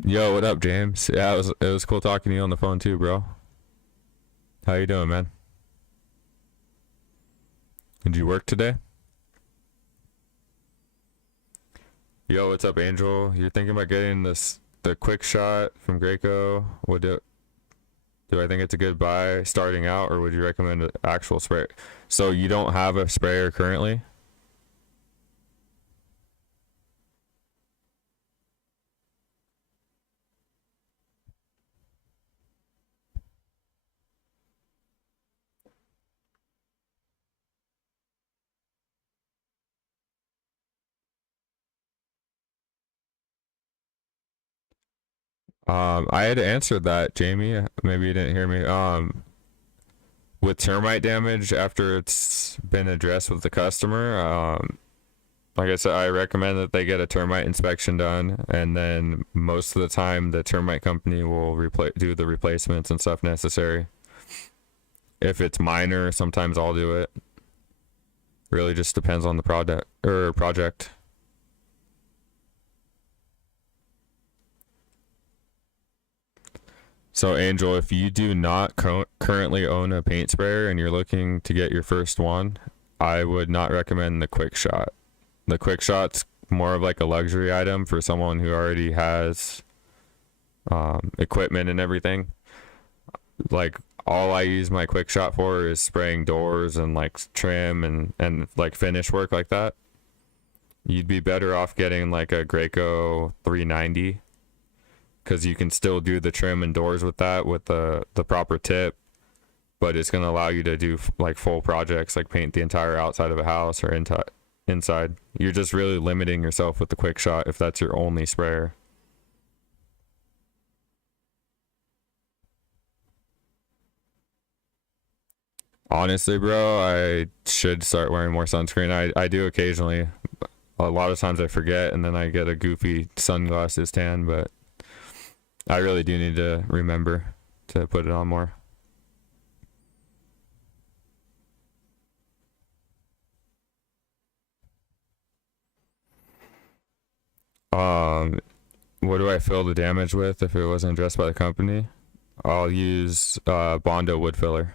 Yo, what up, James? Yeah, it was cool talking to you on the phone too, bro. How you doing, man? Did you work today? Yo, what's up, Angel? You're thinking about getting the quick shot from Graco? Do I think it's a good buy starting out, or would you recommend an actual spray? So you don't have a sprayer currently? I had answered that, Jamie. Maybe you didn't hear me. With termite damage after it's been addressed with the customer, like I said, I recommend that they get a termite inspection done, and then most of the time the termite company will do the replacements and stuff necessary. If it's minor, sometimes I'll do it. Really just depends on the project. So Angel, if you do not currently own a paint sprayer and you're looking to get your first one, I would not recommend the quick shot. The quick shot's more of like a luxury item for someone who already has equipment and everything. Like all I use my quick shot for is spraying doors and like trim and like finish work like that. You'd be better off getting like a Graco 390 because you can still do the trim and doors with that with the proper tip, but it's going to allow you to do like full projects, like paint the entire outside of a house or inside. You're just really limiting yourself with the quick shot if that's your only sprayer. Honestly, bro, I should start wearing more sunscreen. I do occasionally. A lot of times I forget and then I get a goofy sunglasses tan, but I really do need to remember to put it on more. What do I fill the damage with if it wasn't addressed by the company? I'll use Bondo wood filler.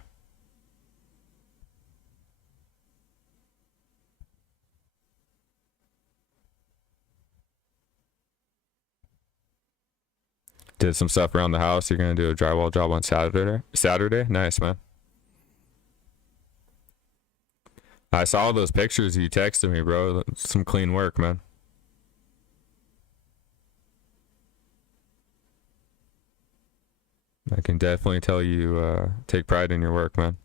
Did some stuff around the house. You're gonna do a drywall job on Saturday? Nice, man. I saw those pictures you texted me, bro. Some clean work, man. I can definitely tell you take pride in your work, man.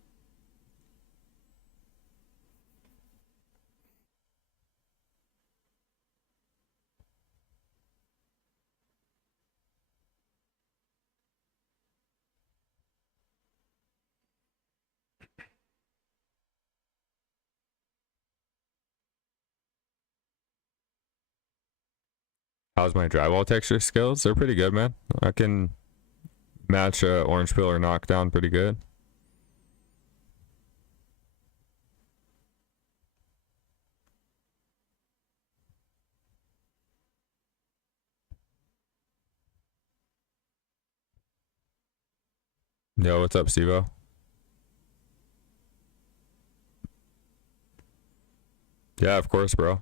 How's my drywall texture skills? They're pretty good, man. I can match a orange pillar knockdown pretty good. Yo, what's up, Stevo? Yeah, of course, bro.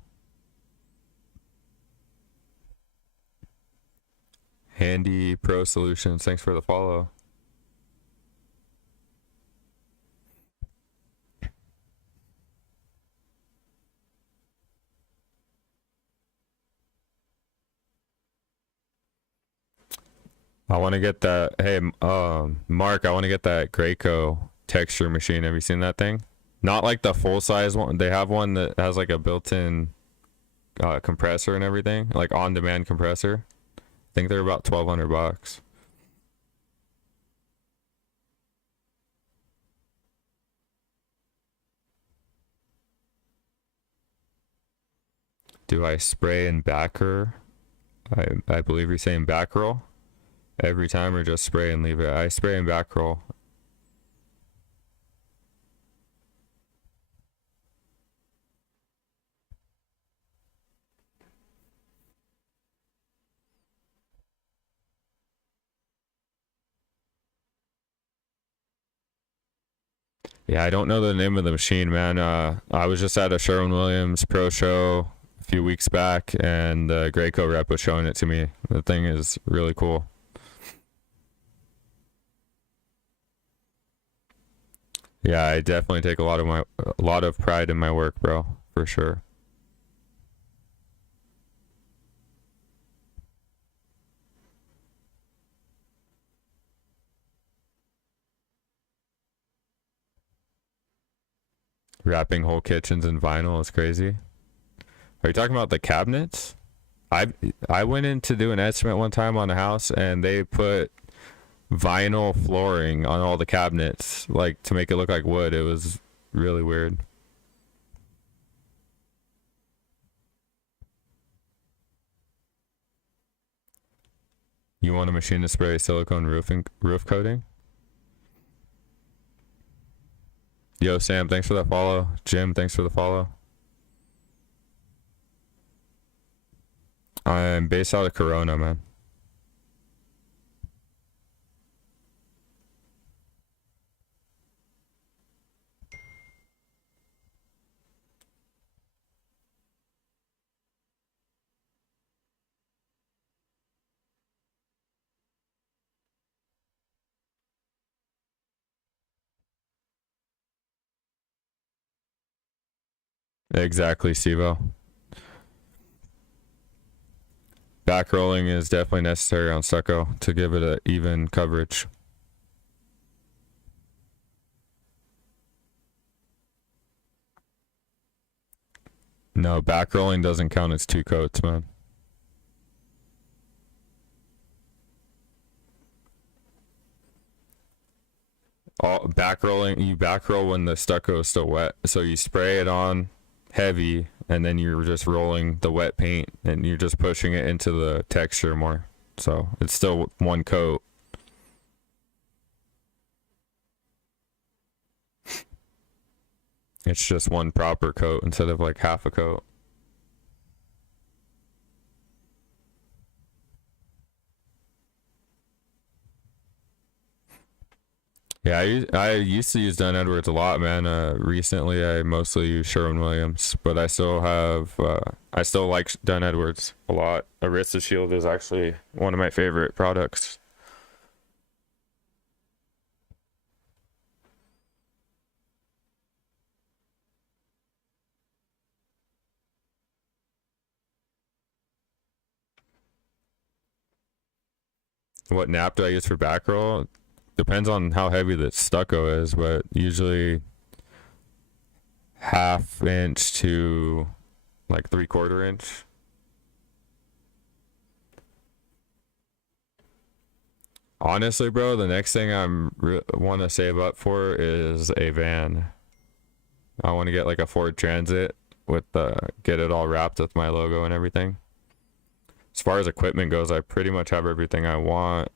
Handy Pro Solutions. Thanks for the follow. I want to get that. Hey, Mark, I want to get that Graco texture machine. Have you seen that thing? Not like the full size one. They have one that has like a built-in compressor and everything, like on-demand compressor. I think they're about $1,200. Do I spray and backer? I believe you're saying back roll every time, or just spray and leave it. I spray and back roll. Yeah, I don't know the name of the machine, man. I was just at a Sherwin-Williams Pro Show a few weeks back, and the Graco rep was showing it to me. The thing is really cool. Yeah, I definitely take a lot of pride in my work, bro, for sure. Wrapping whole kitchens in vinyl is crazy. Are you talking about the cabinets? I I went in to do an estimate one time on a house, and they put vinyl flooring on all the cabinets, like to make it look like wood. It was really weird. You want a machine to spray silicone roof coating? Yo, Sam, thanks for that follow. Jim, thanks for the follow. I'm based out of Corona, man. Exactly, Sivo. Back rolling is definitely necessary on stucco to give it an even coverage. No, back rolling doesn't count as 2 coats, man. All back rolling, you back roll when the stucco is still wet. So you spray it on heavy and then you're just rolling the wet paint and you're just pushing it into the texture more. So it's still 1 coat. It's just 1 proper coat instead of like half a coat. Yeah, I used to use Dunn Edwards a lot, man. Recently I mostly use Sherwin-Williams, but I still have I still like Dunn Edwards a lot. Arista Shield is actually one of my favorite products. What nap do I use for back roll? Depends on how heavy the stucco is, but usually 1/2 inch to like 3/4 inch. Honestly, bro, the next thing want to save up for is a van. I want to get like a Ford Transit with get it all wrapped with my logo and everything. As far as equipment goes, I pretty much have everything I want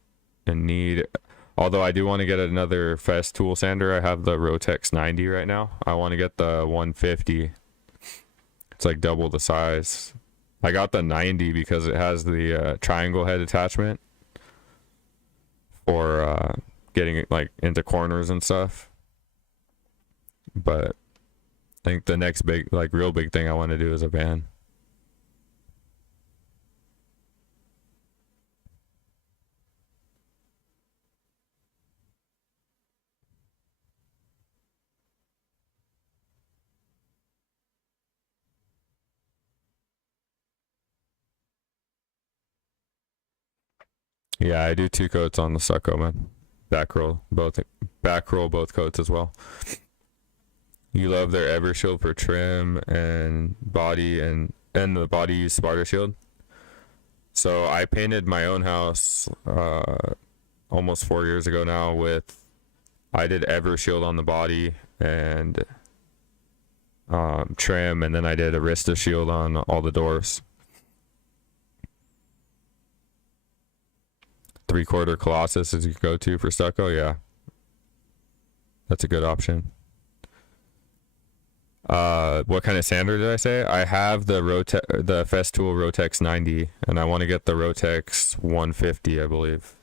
and need. Although I do want to get another Fest tool sander. I have the Rotex 90 right now. I want to get the 150. It's like double the size. I got the 90 because it has the triangle head attachment for getting it like into corners and stuff. But I think the next big, like real big thing I want to do is a van. Yeah, I do 2 coats on the stucco, man. Back roll both coats as well. You love their Evershield for trim and body and the body use Sparta Shield. So I painted my own house almost 4 years ago now I did Evershield on the body and trim, and then I did Arista Shield on all the doors. 3/4 Colossus is your go-to for stucco. Yeah, that's a good option. What kind of sander did I say? I have the Festool Rotex 90, and I want to get the Rotex 150, I believe.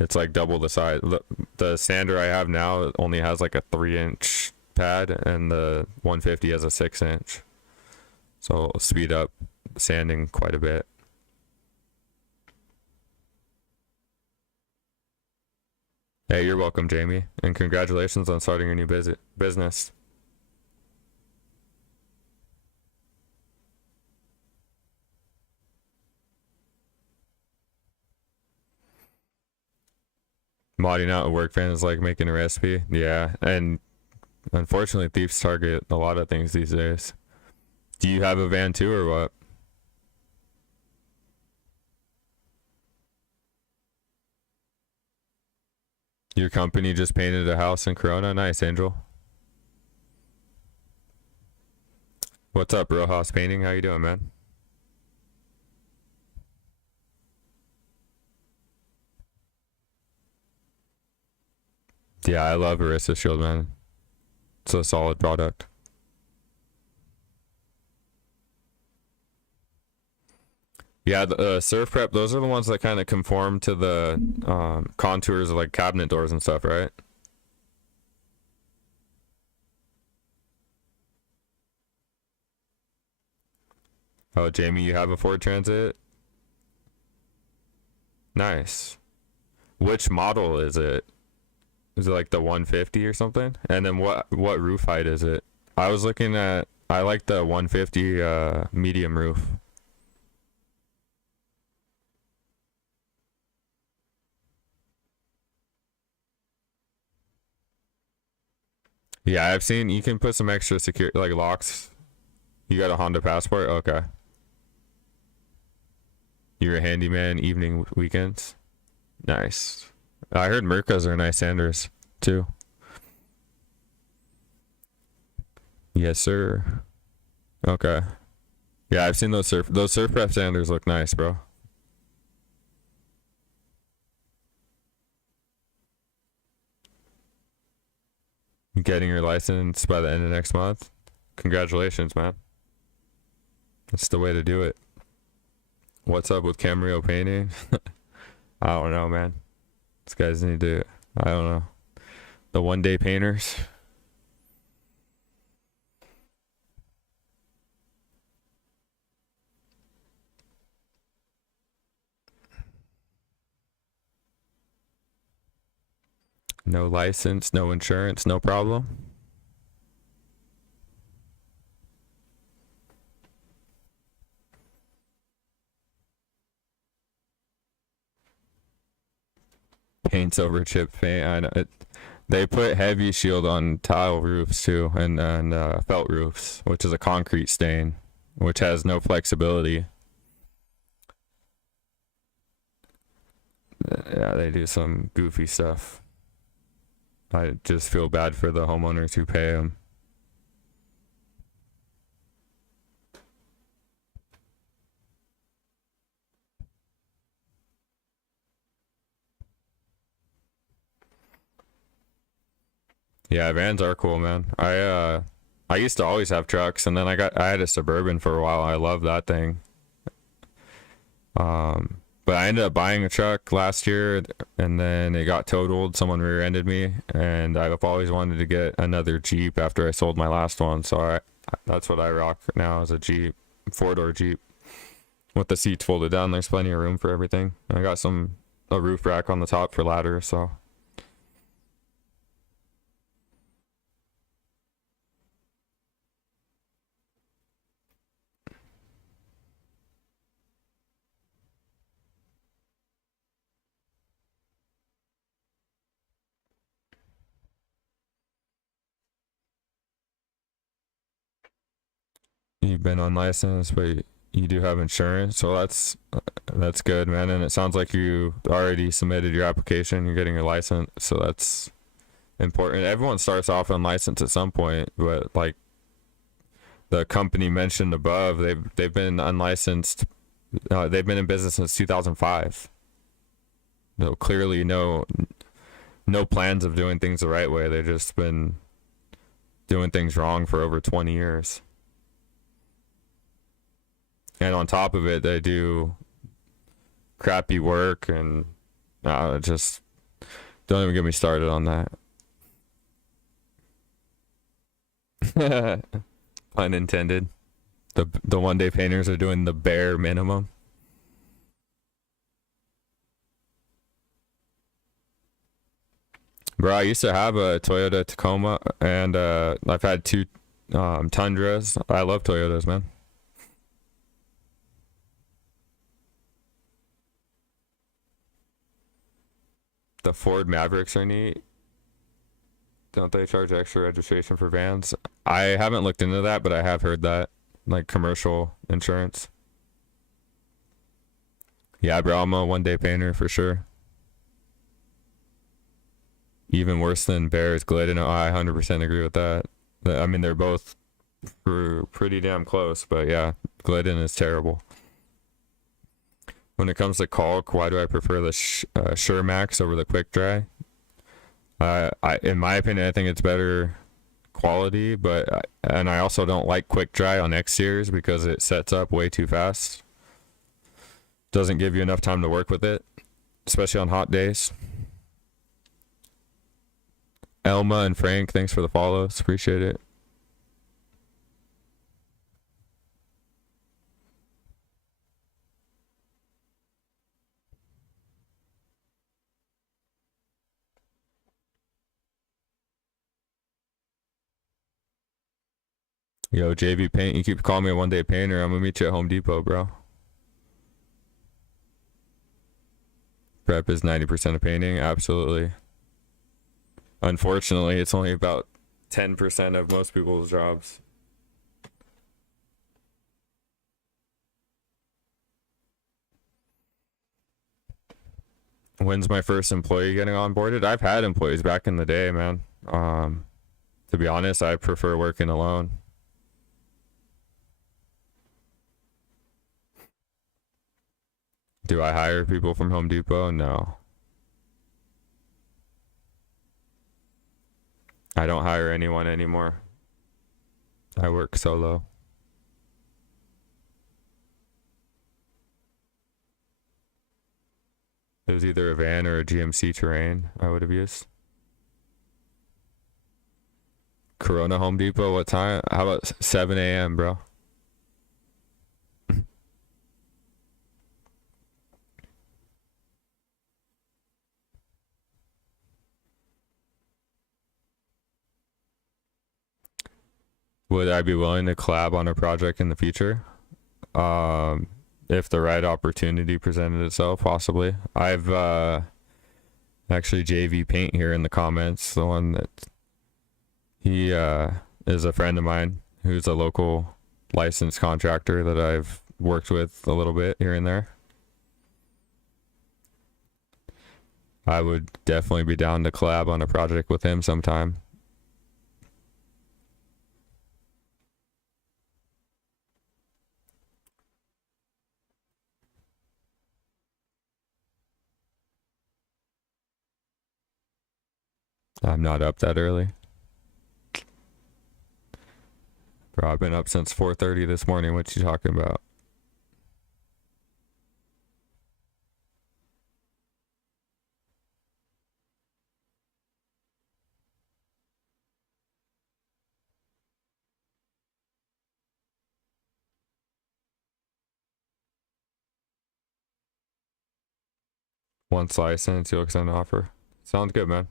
It's like double the size. The sander I have now only has like a 3-inch pad, and the 150 has a 6-inch. So it'll speed up sanding quite a bit. Hey, you're welcome, Jamie, and congratulations on starting your new business. Modding out a work van is like making a recipe. Yeah, and unfortunately, thieves target a lot of things these days. Do you have a van too, or what? Your company just painted a house in Corona? Nice, Angel. What's up, Rojas Painting? How you doing, man? Yeah, I love Arista Shield, man. It's a solid product. Yeah, the Surf Prep, those are the ones that kind of conform to the contours of like cabinet doors and stuff, right? Oh, Jamie, you have a Ford Transit? Nice. Which model is it? Is it like the 150 or something? And then what roof height is it? I like the 150 medium roof. Yeah, I've seen you can put some extra security like locks. You got a Honda Passport? Okay. You're a handyman evening weekends? Nice. I heard Mercas are nice sanders too. Yes, sir. Okay. Yeah, I've seen those surf prep sanders look nice, bro. Getting your license by the end of next month. Congratulations, man. That's the way to do it. What's up with Camarillo painting? I don't know, man. These guys need to. I don't know. The 1 day painters. No license, no insurance, no problem. Paints over chip paint. I know it. They put heavy shield on tile roofs too, and felt roofs, which is a concrete stain, which has no flexibility. Yeah, they do some goofy stuff. I just feel bad for the homeowners who pay them. Yeah, vans are cool, man. I used to always have trucks, and then I had a Suburban for a while. I love that thing. But I ended up buying a truck last year, and then it got totaled. Someone rear-ended me, and I've always wanted to get another Jeep after I sold my last one. So that's what I rock now is a Jeep, 4-door Jeep with the seats folded down. There's plenty of room for everything. I got a roof rack on the top for ladders, so. You've been unlicensed, but you do have insurance, so that's good, man. And it sounds like you already submitted your application. You're getting your license, so that's important. Everyone starts off unlicensed at some point, but like the company mentioned above, they've been unlicensed. They've been in business since 2005. No, clearly no plans of doing things the right way. They've just been doing things wrong for over 20 years. And on top of it, they do crappy work, and just don't even get me started on that. Pun intended. The 1 day painters are doing the bare minimum. Bro, I used to have a Toyota Tacoma, and I've had two Tundras. I love Toyotas, man. The Ford Mavericks are neat. Don't they charge extra registration for vans? I haven't looked into that, but I have heard that. Like commercial insurance. Yeah, bro, I'm a 1 day painter for sure. Even worse than Bears, Glidden. Oh, I 100% agree with that. I mean, they're both pretty damn close, but yeah, Glidden is terrible. When it comes to caulk, why do I prefer the Shermax over the Quick Dry? In my opinion, I think it's better quality, and I also don't like Quick Dry on exteriors because it sets up way too fast. Doesn't give you enough time to work with it, especially on hot days. Elma and Frank, thanks for the follows. Appreciate it. Yo, JV Paint, you keep calling me a 1 day painter. I'm gonna meet you at Home Depot, bro. Prep is 90% of painting, absolutely. Unfortunately, it's only about 10% of most people's jobs. When's my first employee getting onboarded? I've had employees back in the day, man. To be honest, I prefer working alone. Do I hire people from Home Depot? No. I don't hire anyone anymore. I work solo. It was either a van or a GMC Terrain I would have used. Corona Home Depot, what time? How about 7 a.m., bro? Would I be willing to collab on a project in the future? If the right opportunity presented itself, possibly. I've actually JV Paint here in the comments, the one that he is a friend of mine who's a local licensed contractor that I've worked with a little bit here and there. I would definitely be down to collab on a project with him sometime. I'm not up that early. Bro, I've been up since 4:30 this morning. What you talking about? Once licensed, you'll extend an offer. Sounds good, man.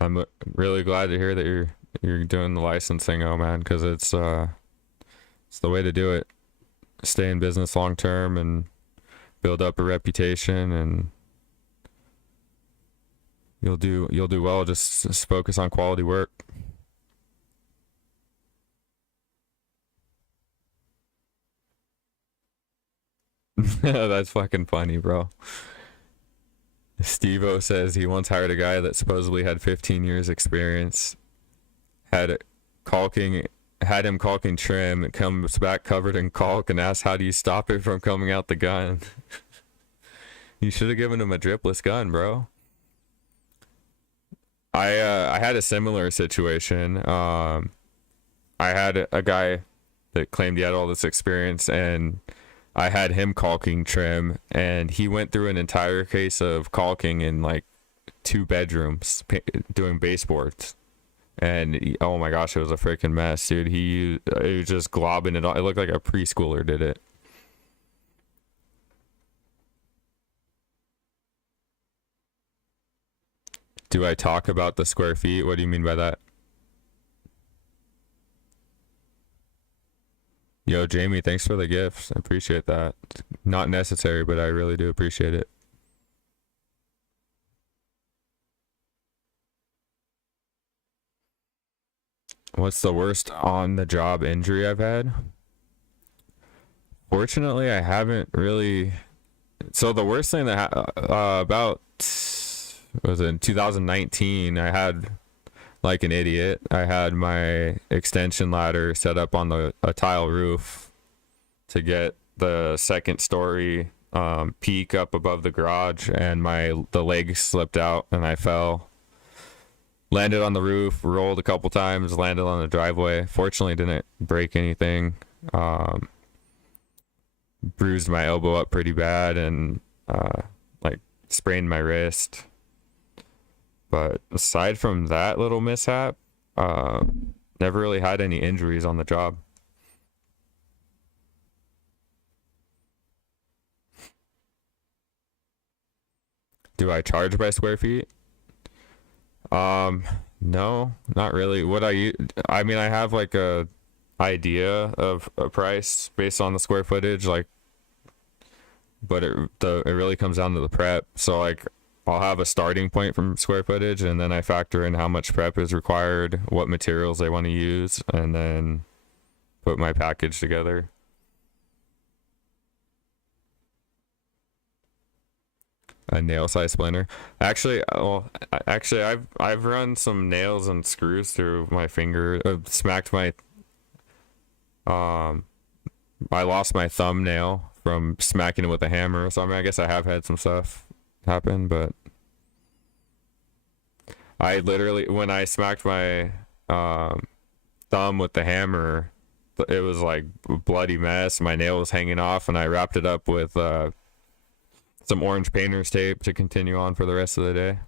I'm really glad to hear that you're doing the licensing, oh man, because it's the way to do it. Stay in business long term and build up a reputation, and you'll do well. Just focus on quality work. That's fucking funny, bro. Steve-O says he once hired a guy that supposedly had 15 years experience, had him caulking trim, comes back covered in caulk and asks, how do you stop it from coming out the gun? You should have given him a dripless gun, bro. I had a similar situation. I had a guy that claimed he had all this experience, and I had him caulking trim, and he went through an entire case of caulking in like 2 bedrooms doing baseboards. And oh my gosh, it was a freaking mess, dude. He was just globbing it all. It looked like a preschooler did it. Do I talk about the square feet? What do you mean by that? Yo, Jamie, thanks for the gifts. I appreciate that. Not necessary, but I really do appreciate it. What's the worst on the job injury I've had? Fortunately, I haven't really. So the worst thing that about was in 2019, I had like an idiot. I had my extension ladder set up on a tile roof to get the second story peak up above the garage, and the leg slipped out and I fell. Landed on the roof, rolled a couple times, landed on the driveway. Fortunately, didn't break anything. Bruised my elbow up pretty bad and like sprained my wrist. But aside from that little mishap, never really had any injuries on the job. Do I charge by square feet? No, not really. I mean, I have like a idea of a price based on the square footage, like, but it really comes down to the prep. So like I'll have a starting point from square footage, and then I factor in how much prep is required, what materials they want to use, and then put my package together. A nail size splinter. Actually, I've run some nails and screws through my finger. Smacked my um. I lost my thumbnail from smacking it with a hammer. So I mean, I guess I have had some stuff happen, but I literally, when I smacked my thumb with the hammer, it was like a bloody mess. My nail was hanging off, and I wrapped it up with some orange painter's tape to continue on for the rest of the day.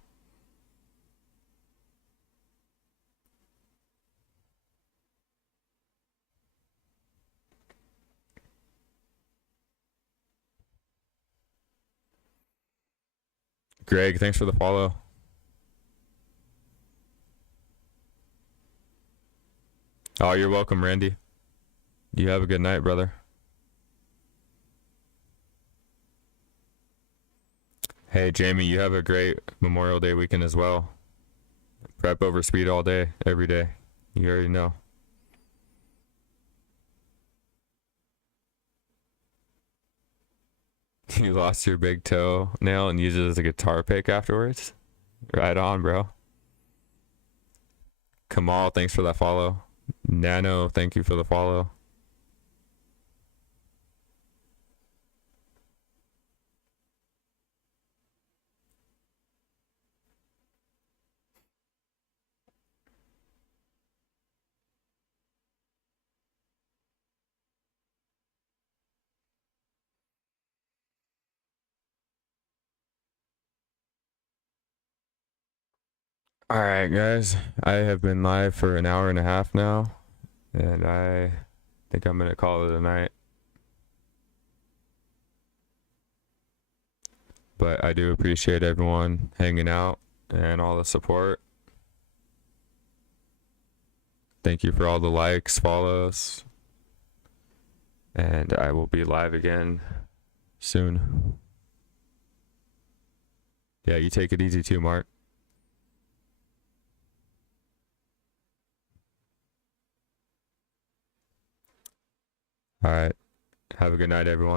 Greg, thanks for the follow. Oh, you're welcome, Randy. You have a good night, brother. Hey, Jamie, you have a great Memorial Day weekend as well. Prep over speed all day, every day. You already know. You lost your big toe nail and used it as a guitar pick afterwards? Right on, bro. Kamal, thanks for that follow. Nano, thank you for the follow. All right, guys. I have been live for an hour and a half now, and I think I'm going to call it a night. But I do appreciate everyone hanging out and all the support. Thank you for all the likes, follows, and I will be live again soon. Yeah, you take it easy too, Mark. All right. Have a good night, everyone.